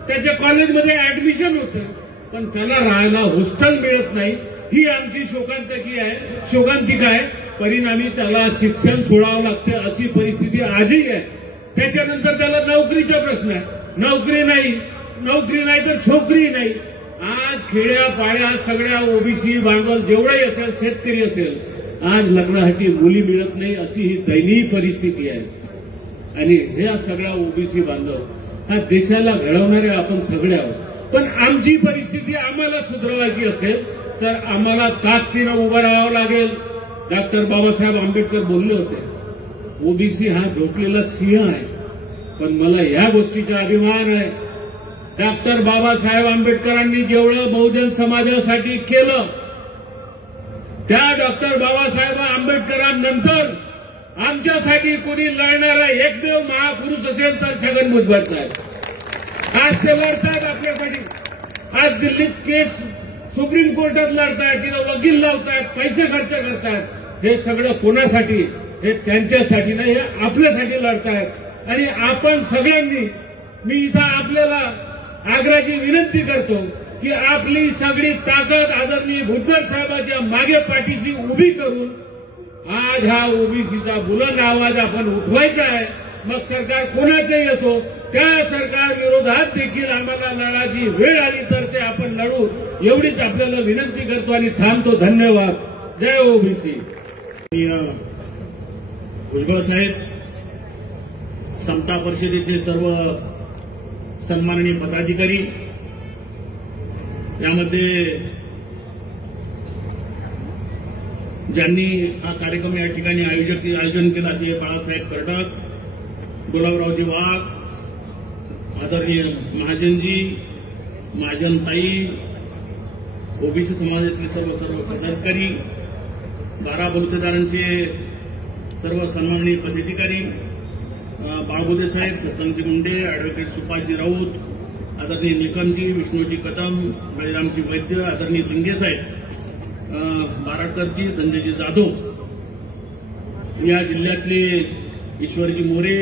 त्याच्या कॉलेजमध्ये ऍडमिशन होतं, पण त्याला राहायला हॉस्टेल मिळत नाही. ही आमची शोकांतिका आहे. परिणामी त्याला शिक्षण सोडावं लागते, अशी परिस्थिती आजही आहे. त्याच्यानंतर त्याला नोकरीचा प्रश्न आहे. नोकरी नाही तर छोकरी नाही. आज खेड्यापाड्यात सगळ्या ओबीसी बांधव जेवढाही असेल, शेतकरी असेल, आज लग्नासाठी मुली मिळत नाही, अशी ही दयनीय परिस्थिती आहे. आणि ह्या सगळ्या ओबीसी बांधव हा देशाला घडवणारे आपण सगळे आहोत. पण आमची परिस्थिती आम्हाला सुधारायची असेल तर आम्हाला ताकदीनं उभं राहावं लागेल. डॉक्टर बाबासाहेब आंबेडकर बोलले होते, ओबीसी हा झोपलेला सिंह आहे, पण मला या गोष्टीचा अभिमान आहे. डॉक्टर बाबासाहेब आंबेडकरांनी जेवढं बहुजन समाजासाठी केलं, त्या डॉक्टर बाबासाहेब आंबेडकरांनंतर आमच्यासाठी कोणी लढणारा एकमेव महापुरुष असेल तर छगन भुजबळ साहेब. आज ते लढतायत आपल्यासाठी. आज दिल्लीत केस सुप्रीम कोर्टात लढतायत, तिथं वकील लावतायत, पैसे खर्च करतायत. हे सगळं कोणासाठी? हे त्यांच्यासाठी नाही, हे आपल्यासाठी लढतायत. आणि आपण सगळ्यांनी, मी इथं आपल्याला आग्रहाची विनंती करतो की आपली सगळी ताकद आदरणीय भुजबळ साहेबांच्या मागे पाठीशी उभी करून आज हा ओबीसीचा बुलंद आवाज आपण उठवायचा आहे. मग सरकार कोणाचंही असो, त्या सरकार विरोधात देखील आम्हाला लढायची वेळ आली तर ते आपण लढू, एवढीच आपल्याला विनंती करतो आणि थांबतो. धन्यवाद. जय ओबीसी. भुजबळ साहेब, समता परिषदेचे सर्व सन्माननीय पदाधिकारी, यामध्ये ज्यांनी हा कार्यक्रम या ठिकाणी आयोजन केला असे बाळासाहेब कर्डक, गुलाबरावजी वाघ, आदरणीय महाजनजी, महाजनताई, ओबीसी समाजातले सर्व पदाधिकारी, 12 बलुतेदारांचे सर्व सन्माननीय पदाधिकारी, बाळगोदे साहेब, सत्संगजी मुंडे, अॅडव्होकेट सुभाषजी राऊत, आदरणीय निकमजी, विष्णूजी कदम, बळीरामजी वैद्य, आदरणीय लिंगे साहेब, बाराडकरजी, संजयजी जाधव, या जिल्ह्यातले ईश्वरजी मोरे,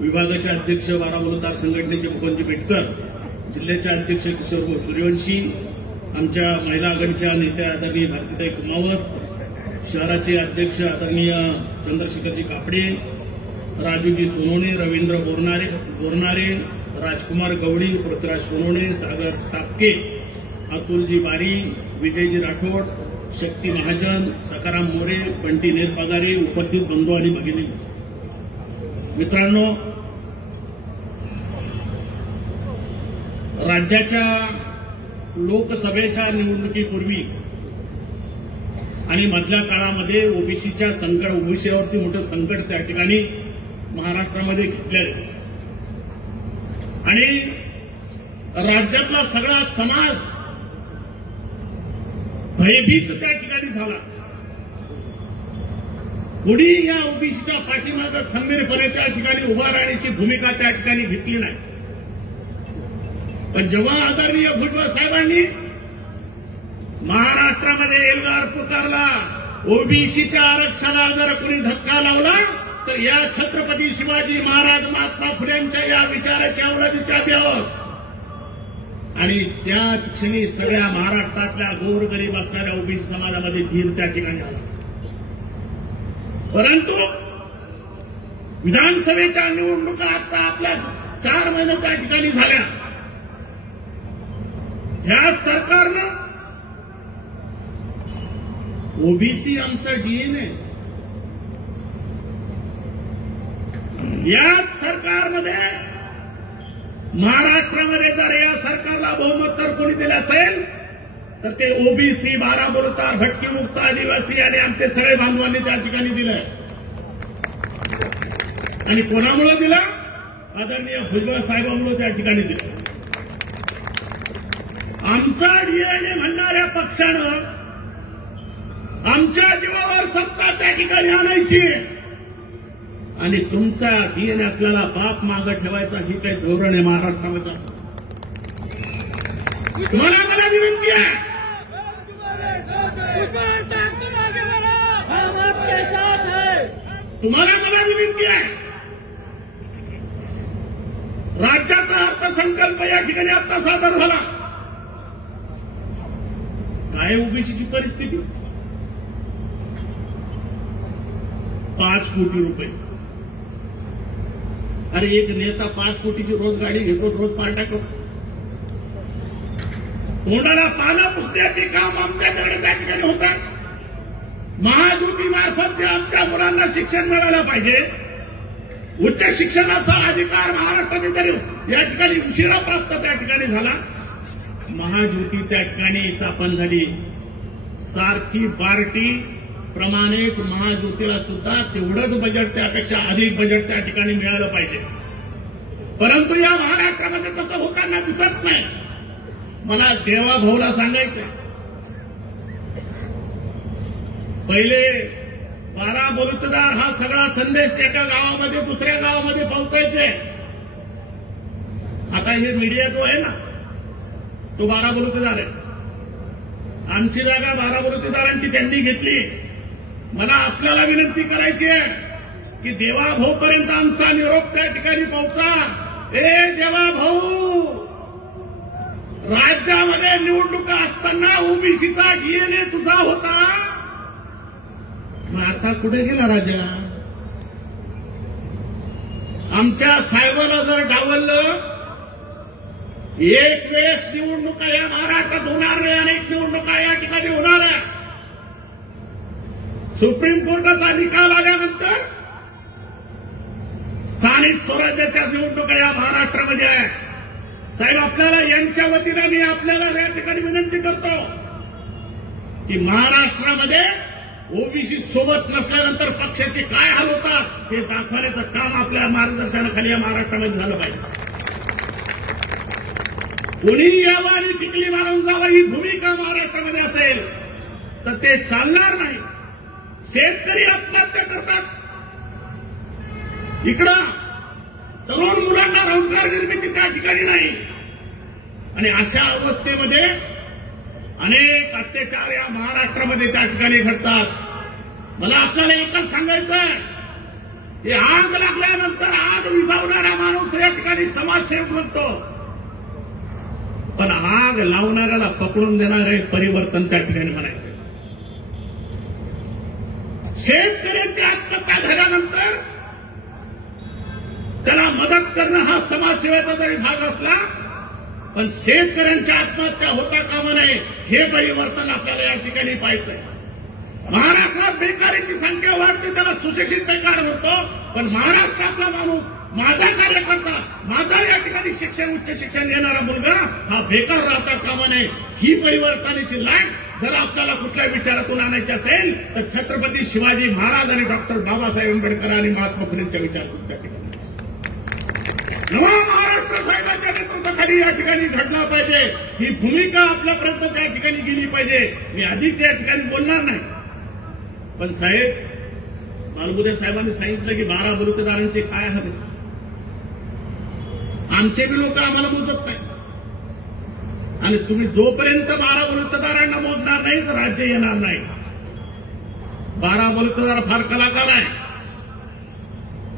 विभागाचे अध्यक्ष 12 बलुतेदार संघटनेचे मुकुंदजी बेटकर, जिल्ह्याचे अध्यक्ष किशोर सूर्यवंशी, आमच्या महिला आघाडीच्या नेत्या आदरणीय भारतीताई कुमावत, शहराचे अध्यक्ष आदरणीय चंद्रशेखरजी कापडे, राजूजी सोनवणे, रवींद्र बोरनारे, राजकुमार गवडी, पृथ्वीराज सोनवणे, सागर टापके, अतुलजी बारी, विजयजी राठोड, शक्ती महाजन, सखाराम मोरे, बंटी नेरपगारे, उपस्थित बंधू आणि भगिनी मित्रांनो, राज्याच्या लोकसभेच्या निवडणुकीपूर्वी आणि मधल्या काळामध्ये ओबीसीवरती मोठं संकट त्या ठिकाणी महाराष्ट्रामध्ये घेतलेलं आणि राज्यातला सगळा समाज भयभीत त्या ठिकाणी झाला. कोणी या ओबीसीच्या पाठीमागे खंबीरपणे त्या ठिकाणी उभा राहण्याची भूमिका त्या ठिकाणी घेतली नाही. पण जेव्हा आदरणीय भुजबळ साहेबांनी महाराष्ट्रामध्ये एल्गार पुकारला, ओबीसीच्या आरक्षणाला जर कोणी धक्का लावला तर या छत्रपती शिवाजी महाराज महात्मा फुलेंच्या या विचाराच्या अवलंबीच्या द्यावं. आणि त्याच क्षणी सगळ्या महाराष्ट्रातल्या गोरगरीब असणाऱ्या ओबीसी समाजामध्ये धीर त्या ठिकाणी आला. परंतु विधानसभेच्या निवडणुका आता आपल्या 4 महिने त्या ठिकाणी झाल्या. ह्या सरकारनं ओबीसी आमचं डीएनए, याच सरकारमध्ये महाराष्ट्रामध्ये जर या सरकारला बहुमत तर कोणी दिलं असेल तर ते ओबीसी, 12 बलुतेदार, भटकीमुक्त आदिवासी आणि आमचे सगळे बांधवांनी त्या ठिकाणी दिलंय. आणि कोणामुळे दिलं? आदरणीय भुजबळ साहेबांमुळे त्या ठिकाणी दिलं. आमचा डीएनए म्हणणाऱ्या पक्षानं आमच्या जीवावर सत्ता त्या ठिकाणी आणायची आणि तुमचा डीएनए असलेला बाप मागं ठेवायचा, ही काही धोरण आहे महाराष्ट्रामध्ये. तुम्हाला मला विनंती आहे, तुम्हाला मला विनंती आहे, राज्याचा अर्थसंकल्प या ठिकाणी आता सादर झाला. काय ओबीसीची परिस्थिती? 5 कोटी रुपये. अरे एक नेता 5 कोटीची रोज गाडी घेतो, रोज पार्ट्या करतो. तोंडाला पानं पुसण्याचे काम आमच्याकडे त्या ठिकाणी होतं. महायुतीमार्फत जे आमच्या मुलांना शिक्षण मिळालं पाहिजे, उच्च शिक्षणाचा अधिकार महाराष्ट्राने तरी या ठिकाणी उशिरा प्राप्त त्या ठिकाणी झाला. महायुती त्या ठिकाणी स्थापन झाली. सारथी पार्टी प्रमाणेच महायुतीला सुद्धा तेवढंच बजेट, त्यापेक्षा अधिक बजेट त्या ठिकाणी मिळालं पाहिजे. परंतु या महाराष्ट्रामध्ये तसं होताना दिसत नाही. मला देवाभाऊला सांगायचंय, पहिले 12 बलुतेदार हा सगळा संदेश एका गावामध्ये दुसऱ्या गावामध्ये पोहोचायचे. आता हे मीडिया जो आहे ना तो 12 बलुतेदार आहे. आमची जागा 12 बलुतेदारांची त्यांनी घेतली. मला आपल्याला विनंती करायची आहे की देवाभाऊपर्यंत आमचा निरोप त्या ठिकाणी पोहोचा. ए देवाभाऊ, राज्यामध्ये निवडणुका असताना ओबीसीचा डीएनए तुझा होता, मग आता कुठे गेला राजा? आमच्या साहेबाला जर डावललं, एक वेळेस निवडणुका या महाराष्ट्रात होणार नाही, अनेक निवडणुका या ठिकाणी होणार आहे. सुप्रीम कोर्टाचा निकाल आल्यानंतर स्थानिक स्वराज्याच्या निवडणुका या महाराष्ट्रामध्ये आहे. साहेब, आपल्याला यांच्या वतीने मी आपल्याला या ठिकाणी विनंती करतो की महाराष्ट्रामध्ये ओबीसी सोबत नसल्यानंतर पक्षाचे काय हाल होतात हे दाखवण्याचं काम आपल्या मार्गदर्शनाखाली या महाराष्ट्रामध्ये झालं पाहिजे. कोणीही यावं आणि टिकली मारून जावं ही भूमिका महाराष्ट्रामध्ये असेल तर ते चालणार नाही. शेतकरी आत्महत्या करतात, इकडं तरुण मुलांना रोजगार निर्मिती त्या ठिकाणी नाही, आणि अशा अवस्थेमध्ये अनेक अत्याचार या महाराष्ट्रामध्ये त्या ठिकाणी घडतात. मला आपल्याला एकच सांगायचं आहे की आग लागल्यानंतर आग विझवणारा माणूस या ठिकाणी समाजसेवक म्हणतो, पण आग लावणाऱ्याला पकडून देणारे परिवर्तन त्या ठिकाणी म्हणायचं. शेतकऱ्यांची आत्महत्या झाल्यानंतर त्याला मदत करणं हा समाजसेवेचा जरी भाग असला, पण शेतकऱ्यांच्या आत्महत्या होता कामा नये हे परिवर्तन आपल्याला या ठिकाणी पाहायचंय. महाराष्ट्रात बेकारीची संख्या वाढते, त्याला सुशिक्षित बेकार म्हणतो, पण महाराष्ट्रातला माणूस, माझा कार्यकर्ता, माझा या ठिकाणी शिक्षण, उच्च शिक्षण घेणारा मुलगा हा बेकार राहता कामा नये ही परिवर्तनाची लाट जर आपल्याला कुठल्या विचारातून आणायची असेल तर छत्रपती शिवाजी महाराज आणि डॉक्टर बाबासाहेब आंबेडकर आणि महात्मा फुलेंच्या विचारातून त्या ठिकाणी नवा महाराष्ट्र साहेबांच्या नेतृत्वाखाली या ठिकाणी घडला पाहिजे. ही भूमिका आपल्यापर्यंत त्या ठिकाणी गेली पाहिजे. मी अधिक त्या ठिकाणी बोलणार नाही, पण साहेब मालगुदे साहेबांनी सांगितलं की 12 बलुतेदारांचे काय हवे. आमचे बी लोक आम्हाला मोजत नाही, आणि तुम्ही जोपर्यंत 12 बलुतेदारांना मोजणार नाही तर राज्य येणार नाही. 12 बलुतेदार फार कलाकार आहे.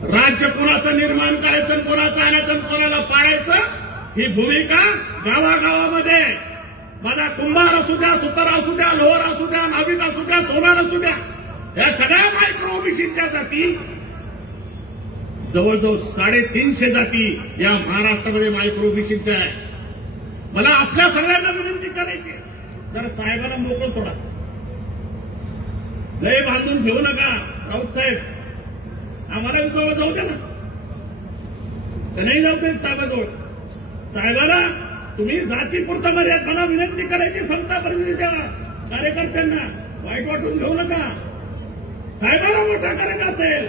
राज्य कोणाचं निर्माण करायचं, कोणाचं आणायचं, कोणाला पाळायचं ही भूमिका गावागावामध्ये, माझा कुंभार असू द्या, सुतार असू द्या, लोहार असू द्या, नाविक असू द्या, सोनार असू द्या, या सगळ्या मायक्रो ओबीसीच्या जाती, जवळजवळ 350 जाती या महाराष्ट्रामध्ये मायक्रो ओबीसीच्या आहे. मला आपल्या सगळ्यांना विनंती करायची, जर साहेबांना मोकळं सोडा, लय बांधून घेऊ नका. राऊत साहेब आम्हाला विचारलं जाऊ द्या ना, तर नाही जाऊ दे साहेबाजवळ. साहेबाला तुम्ही जातीपुरता मर्यादा, मला विनंती करायची, समता प्रतिनिधी द्या कार्यकर्त्यांना, वाईट वाटून घेऊ नका. साहेबाला मोठा करायचा असेल,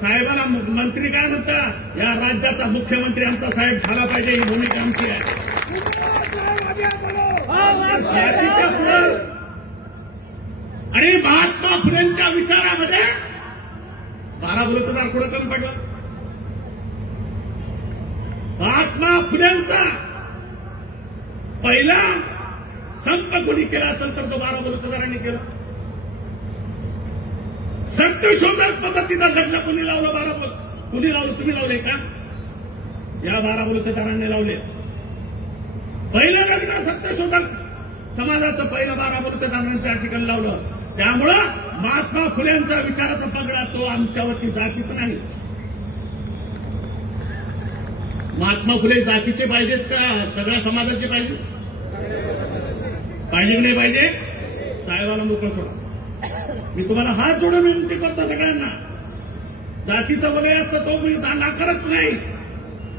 साहेबाला मंत्री काय म्हणता, या राज्याचा मुख्यमंत्री आमचा साहेब झाला पाहिजे ही भूमिका आमची आहे. जातीच्या पुढं आणि महात्मा फुलेंच्या विचारामध्ये 12 बलुतेदार कुठं कमी पडला. महात्मा फुलेंचा पहिला संप कोणी केला असेल तर तो 12 बलुतेदारांनी केला. सत्यशोधक पद्धतीनं लग्न कोणी लावलं, कुणी लावलं, तुम्ही लावले का? या 12 बलुतेदारांनी लावले. पहिलं लग्न सत्यशोधक समाजाचं पहिलं 12 बलुतेदारांनी त्या ठिकाणी लावलं. त्यामुळं महात्मा फुलेंचा विचाराचा पगडा तो आमच्यावरती जातीच नाही. महात्मा फुले जातीचे पाहिजेत का सगळ्या समाजाचे पाहिजे? पाहिजे की नाही पाहिजे? साहेबांना मोकळं सोडा. मी तुम्हाला हात जोडून विनंती करतो सगळ्यांना, जातीचं वलय असतं तो मी नाकारत नाही,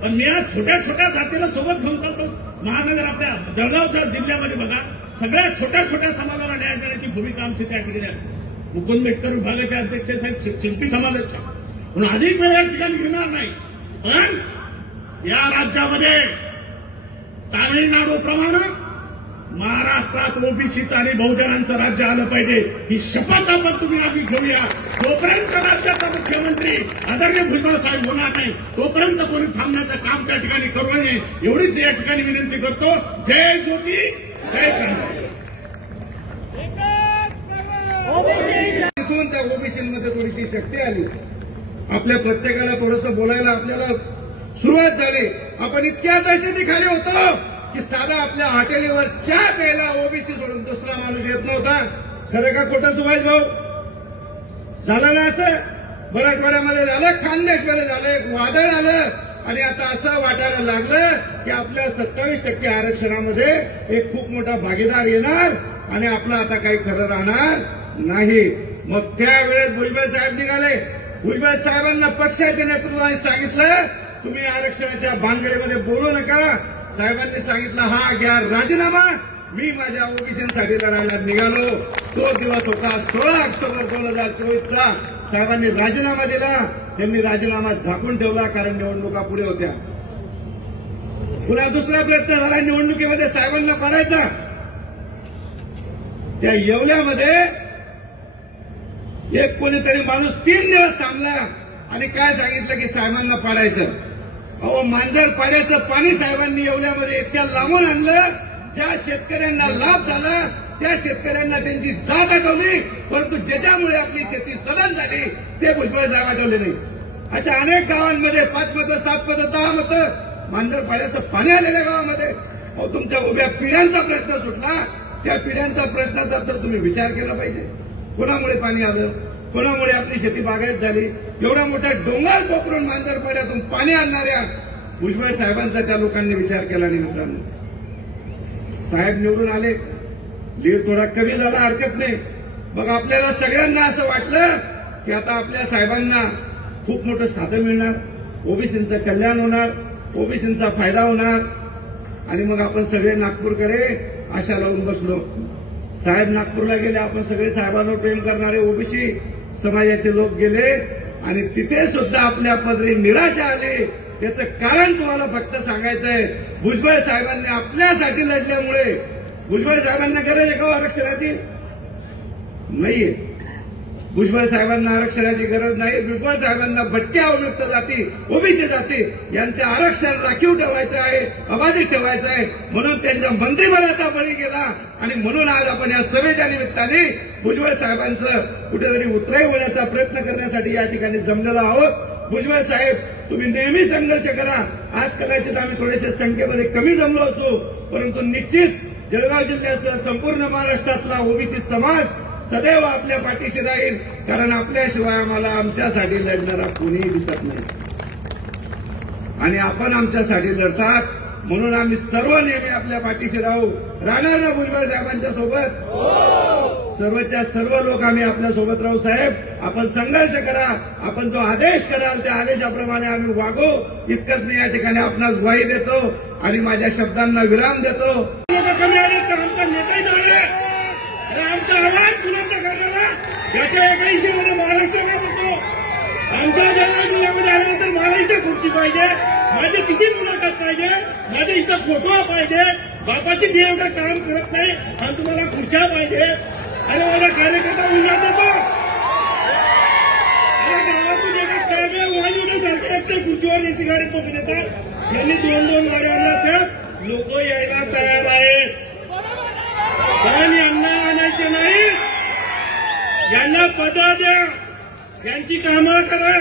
पण मी आज छोट्या छोट्या जातीला सोबत घेऊन चालतो. महानगर आपल्या जळगावच्या जिल्ह्यामध्ये बघा, सगळ्या छोट्या छोट्या समाजाला न्याय देण्याची भूमिका आमची त्या ठिकाणी आहे. मुकुंद मेटकर विभागाचे अध्यक्ष साहेब शिल्पी समाजाच्या म्हणून अधिक वेळ या ठिकाणी घेणार नाही, पण या राज्यामध्ये तामिळनाडूप्रमाणे महाराष्ट्रात ओबीसीचं आणि बहुजनांचं राज्य आलं पाहिजे, ही शपथ आपण तुम्ही आम्ही घेऊया. तोपर्यंत राज्याचा मुख्यमंत्री आदरणीय भुजबळ साहेब होणार नाही, तोपर्यंत कोणी थांबण्याचं काम त्या ठिकाणी करू नये, एवढीच या ठिकाणी विनंती करतो. जय ज्योती, जय क्रांती. तिथून त्या ओबीसीमध्ये थोडीशी शक्ती आली, आपल्या प्रत्येकाला थोडंसं बोलायला आपल्याला सुरुवात झाली. आपण इतक्या दहशतीखाली होतो की साधा आपल्या हॉटेलीवर चहा प्यायला ओबीसी सोडून दुसरा माणूस येत नव्हता. खरं का खोटं सुभाष भाऊ? झालं ना असं? मराठवाड्यामध्ये झालं, खानदेशमध्ये झालं, एक वादळ आलं आणि आता असं वाटायला लागलं की आपल्या 27% आरक्षणामध्ये एक खूप मोठा भागीदार येणार आणि आपलं आता काही खरं राहणार नाही. मग त्यावेळेस भुजबळ साहेब निघाले. भुजबळ साहेबांना पक्षाच्या नेतृत्वाने सांगितलं तुम्ही आरक्षणाच्या भानगडीमध्ये बोलू नका. साहेबांनी सांगितलं हा घ्या राजीनामा, मी माझ्या ओबीसीसाठी लढायला निघालो. तो दिवस होता 16 ऑक्टोबर 2024चा. साहेबांनी राजीनामा दिला. त्यांनी राजीनामा झाकून ठेवला कारण निवडणुका पुढे होत्या. पुन्हा दुसरा प्रयत्न झाला निवडणुकीमध्ये साहेबांना पाडायचा. त्या येवल्यामध्ये एक कोणीतरी माणूस 3 दिवस थांबला आणि काय सांगितलं की साहेबांना पाडायचं. अहो, मांजर पाड्याचं पाणी साहेबांनी येवल्यामध्ये इतक्या लांबून आणलं, ज्या शेतकऱ्यांना लाभ झाला त्या शेतकऱ्यांना त्यांची जात आठवली, परंतु ज्याच्यामुळे आपली शेती सदन झाली ते भुजबळ साहेब आठवले नाही. अशा अनेक गावांमध्ये 5 मतं, 7 मतं, 10 मतं मांजर पाड्याचं पाणी आलेल्या गावामध्ये. अहो, तुमच्या उभ्या पिढ्यांचा प्रश्न सुटला. त्या पिढ्यांचा प्रश्नाचा तर तुम्ही विचार केला पाहिजे. कोणामुळे पाणी आलं, कोणामुळे आपली शेती बागायत झाली. एवढा मोठा डोंगर पोखरून मांजरपाड्यातून पाणी आणणाऱ्या भुजबळ साहेबांचा त्या लोकांनी विचार केला नाही. मित्रांनो, साहेब निवडून आले, लीड थोडा कमी झाला, हरकत नाही. मग आपल्याला सगळ्यांना असं वाटलं की आता आपल्या साहेबांना खूप मोठं खातं मिळणार, ओबीसींचं कल्याण होणार, ओबीसींचा फायदा होणार आणि मग आपण सगळे नागपूरकडे आशा लावून बसलो. साहेब नागपूरला गेले, आपण सगळे साहेबांवर प्रेम करणारे ओबीसी समाजाचे लोक गेले आणि तिथे सुद्धा आपल्या पदरी निराशा आली. त्याचं कारण तुम्हाला फक्त सांगायचं आहे, भुजबळ साहेबांनी आपल्यासाठी लढल्यामुळे. भुजबळ साहेबांना गरज आहे का आरक्षणाची? नाहीये. भुजबळ साहेबांना आरक्षणाची गरज नाही. भुजबळ साहेबांना भटक्या अविमुक्त जाती, ओबीसी जाती यांचं आरक्षण राखीव ठेवायचं आहे, अबाधित ठेवायचं आहे. म्हणून त्यांच्या मंत्रिमंडळाचा बळी गेला आणि म्हणून आज आपण या सभेच्या निमित्ताने भुजबळ साहेबांचं कुठेतरी उतराई होण्याचा प्रयत्न करण्यासाठी या ठिकाणी जमलेलो आहोत. भुजबळ साहेब, तुम्ही नेहमी संघर्ष करा. आज कदाचित आम्ही थोडेसे संख्येमध्ये कमी जमलो असू, परंतु निश्चित जळगाव जिल्ह्यासह संपूर्ण महाराष्ट्रातला ओबीसी समाज सदैव आपल्या पाठीशी राहील, कारण आपल्याशिवाय आम्हाला आमच्यासाठी लढणारा कोणीही दिसत नाही आणि आपण आमच्यासाठी लढतात. म्हणून आम्ही सर्व नेहमी आपल्या पाठीशी राहू. राहणार ना भुजबळ साहेबांच्या सोबत? सर्वच्या सर्व लोक आम्ही आपल्या सोबत राहू. साहेब, आपण संघर्ष करा, आपण जो आदेश कराल त्या आदेशाप्रमाणे आम्ही वागू. इतकंच मी या ठिकाणी आपणास ग्वाही देतो आणि माझ्या शब्दांना विराम देतो. कमी आले तर आमचा नेताही नाही, आमचा आवाज बुलंद करणारा याच्या 81 मध्ये महाराष्ट्र म्हणतो. आमच्या जळगाव जिल्ह्यामध्ये आल्यानंतर मला इथे खुर्ची पाहिजे, माझे किती मुलाखत पाहिजे, माझे इथं फोटो पाहिजे. बापाची ती एवढं काम करत नाही आणि तुम्हाला खुर्च्या पाहिजे. अरे माझा कार्यकर्ता उन्हात येतो, गावातून एका सगळ्या वाहन एकट्या खुर्चीवर एसी गाडीत बसून येतात. यांनी 2-2 गाड्या आणल्या. लोक यायला तयार आहेत, पण यांना आणायचे नाही. यांना पदं द्या, यांची कामं करा.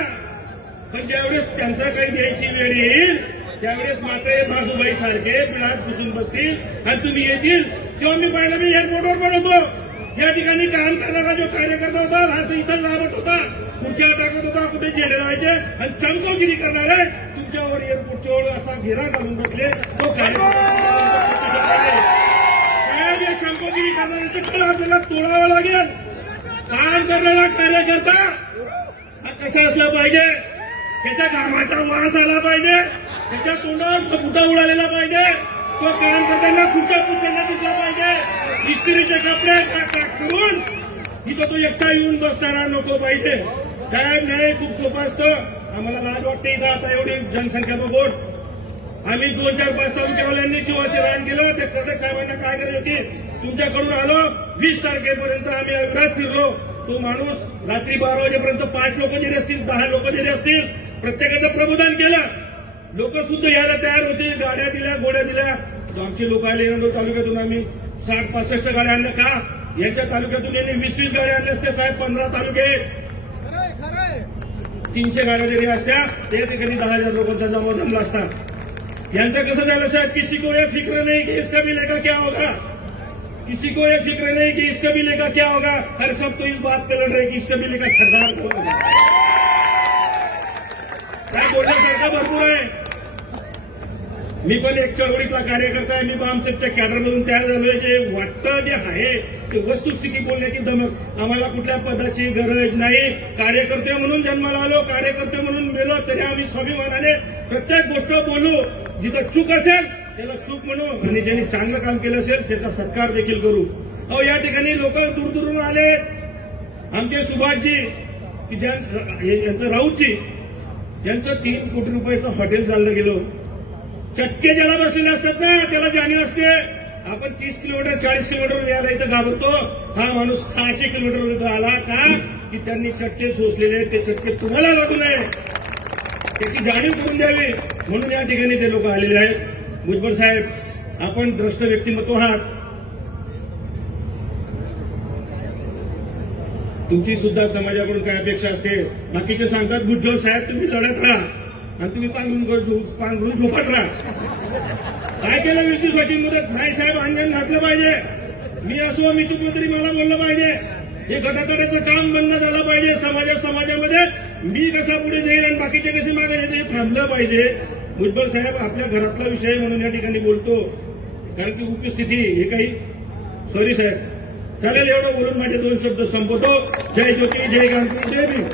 पण ज्यावेळेस त्यांचा काही द्यायची वेळ येईल त्यावेळेस मात्र हे भागूबाई सारखे पिळात घुसून बसतील आणि तुम्ही येतील. तेव्हा मी पाहिलं, मी एअरपोर्टवर पण होतो. या ठिकाणी काम करणारा जो कार्यकर्ता होता असं इथं राबत होता, खुर्च्या टाकत होता, कुठे जेल व्हायचे आणि चमकोगिरी करणारे तुमच्यावर एअरपोर्टच्यावर असा घेरा घालून बसले. तो चमकोगिरी करणाऱ्याचं आपल्याला तोडावं लागेल. काम करणारा कार्यकर्ता हा कसा असला पाहिजे, त्याच्या कामाचा वास आला पाहिजे, त्याच्या तोंडावर फुटा उडालेला पाहिजे, तो काम करताना कुठं पुसताना दिसला पाहिजे, इस्त्रीचे कपडे करून इथं तो एकटा येऊन बसणारा नको पाहिजे. साहेब न्याय खूप सोपं असतं. आम्हाला लाज वाटते इथं आता एवढी जनसंख्या बघून. आम्ही 2-4-5 तालुक्यावाल्यांनी जीवाचे रान केलं. ते कर्णक साहेबांना काय करायची होती, तुमच्याकडून आलो 20 तारखेपर्यंत आम्ही अविरात फिरलो. तो माणूस रात्री 12 वाजेपर्यंत 5 लोक जरी असतील, 10 लोक जरी असतील, प्रत्येकाचं प्रबोधन केलं. लोक सुद्धा यायला तयार होते. गाड्या दिल्या, गोड्या दिल्या. आमचे लोक आले एरंडोल तालुक्यातून आम्ही 60-65 गाड्या आणल्या. का यांच्या तालुक्यातून यांनी 20-20 गाड्या आणल्या असत्या साहेब. 15 तालुके 300 गाड्या जरी असत्या त्या ठिकाणी 10,000 लोकांचा जमला असता. यांचं कसं झालं साहेब, किसी को ये फिक्र नहीं कि इसका मिलेगा क्या होगा, किसी को ये फिक्र नहीं कि इसका मिलेगा क्या होगा, हर सब तो इस बात पे लड़ रहे कि इसका मिलेगा सरदार को होगा. काय बोलण्यासारखं भरपूर आहे. मी पण एक चळवळीतला कार्यकर्ता आहे. मी बामसेपच्या कॅडरमधून तयार झालोय. जे वाटतं जे आहे ते वस्तुस्थिती बोलण्याची धमक. आम्हाला कुठल्या पदाची गरज नाही. कार्यकर्ते म्हणून जन्माला आलो, कार्यकर्ते म्हणून मेलो तरी आम्ही स्वाभिमानाने प्रत्येक गोष्ट बोलू. जिथं चूक असेल त्याला चूक म्हणू आणि ज्यांनी चांगलं काम केलं असेल त्याचा सत्कार देखील करू. अहो या ठिकाणी लोक दूरदूरून आले. आमचे सुभाषजी यांचं राऊतजी यांचं 3 कोटी रुपयाचं हॉटेल चाललं गेलं. चटके ज्याला बसलेले असतात ना त्याला जाणीव असते. आपण 30 किलोमीटर 40 किलोमीटर यायला इथं घाबरतो. हा माणूस 600 किलोमीटर इथं आला का की त्यांनी चटके सोसलेले. ते चटके तुम्हाला लागू नये त्याची जाणीव करून द्यावी म्हणून या ठिकाणी ते लोक आलेले आहेत. भुजबळ साहेब आपण द्रष्ट व्यक्तिमत्व आहात. तुमची सुद्धा समाजाकडून काय अपेक्षा असते. बाकीचे सांगतात भुजबळ साहेब तुम्ही लढत राहा आणि तुम्ही पांघरून झोपत राहा. काय केलं 20 दिवसाची मुदत नाही साहेब. अंगण घातलं पाहिजे. मी असो मी चुकलो तरी मला बोललं पाहिजे. हे गटातटाचं काम बंद झालं पाहिजे. समाजामध्ये मी कसा पुढे जाईल आणि बाकीचे कसे मागे येते हे थांबलं पाहिजे. भुजबळ साहेब आपल्या घरातला विषय म्हणून या ठिकाणी बोलतो कारण की उपस्थिती हे काही सॉरी साहेब चालेल. एवढं बोलून माझे 2 शब्द संपवतो. जय ज्योती, जय गांधी, जय भीम.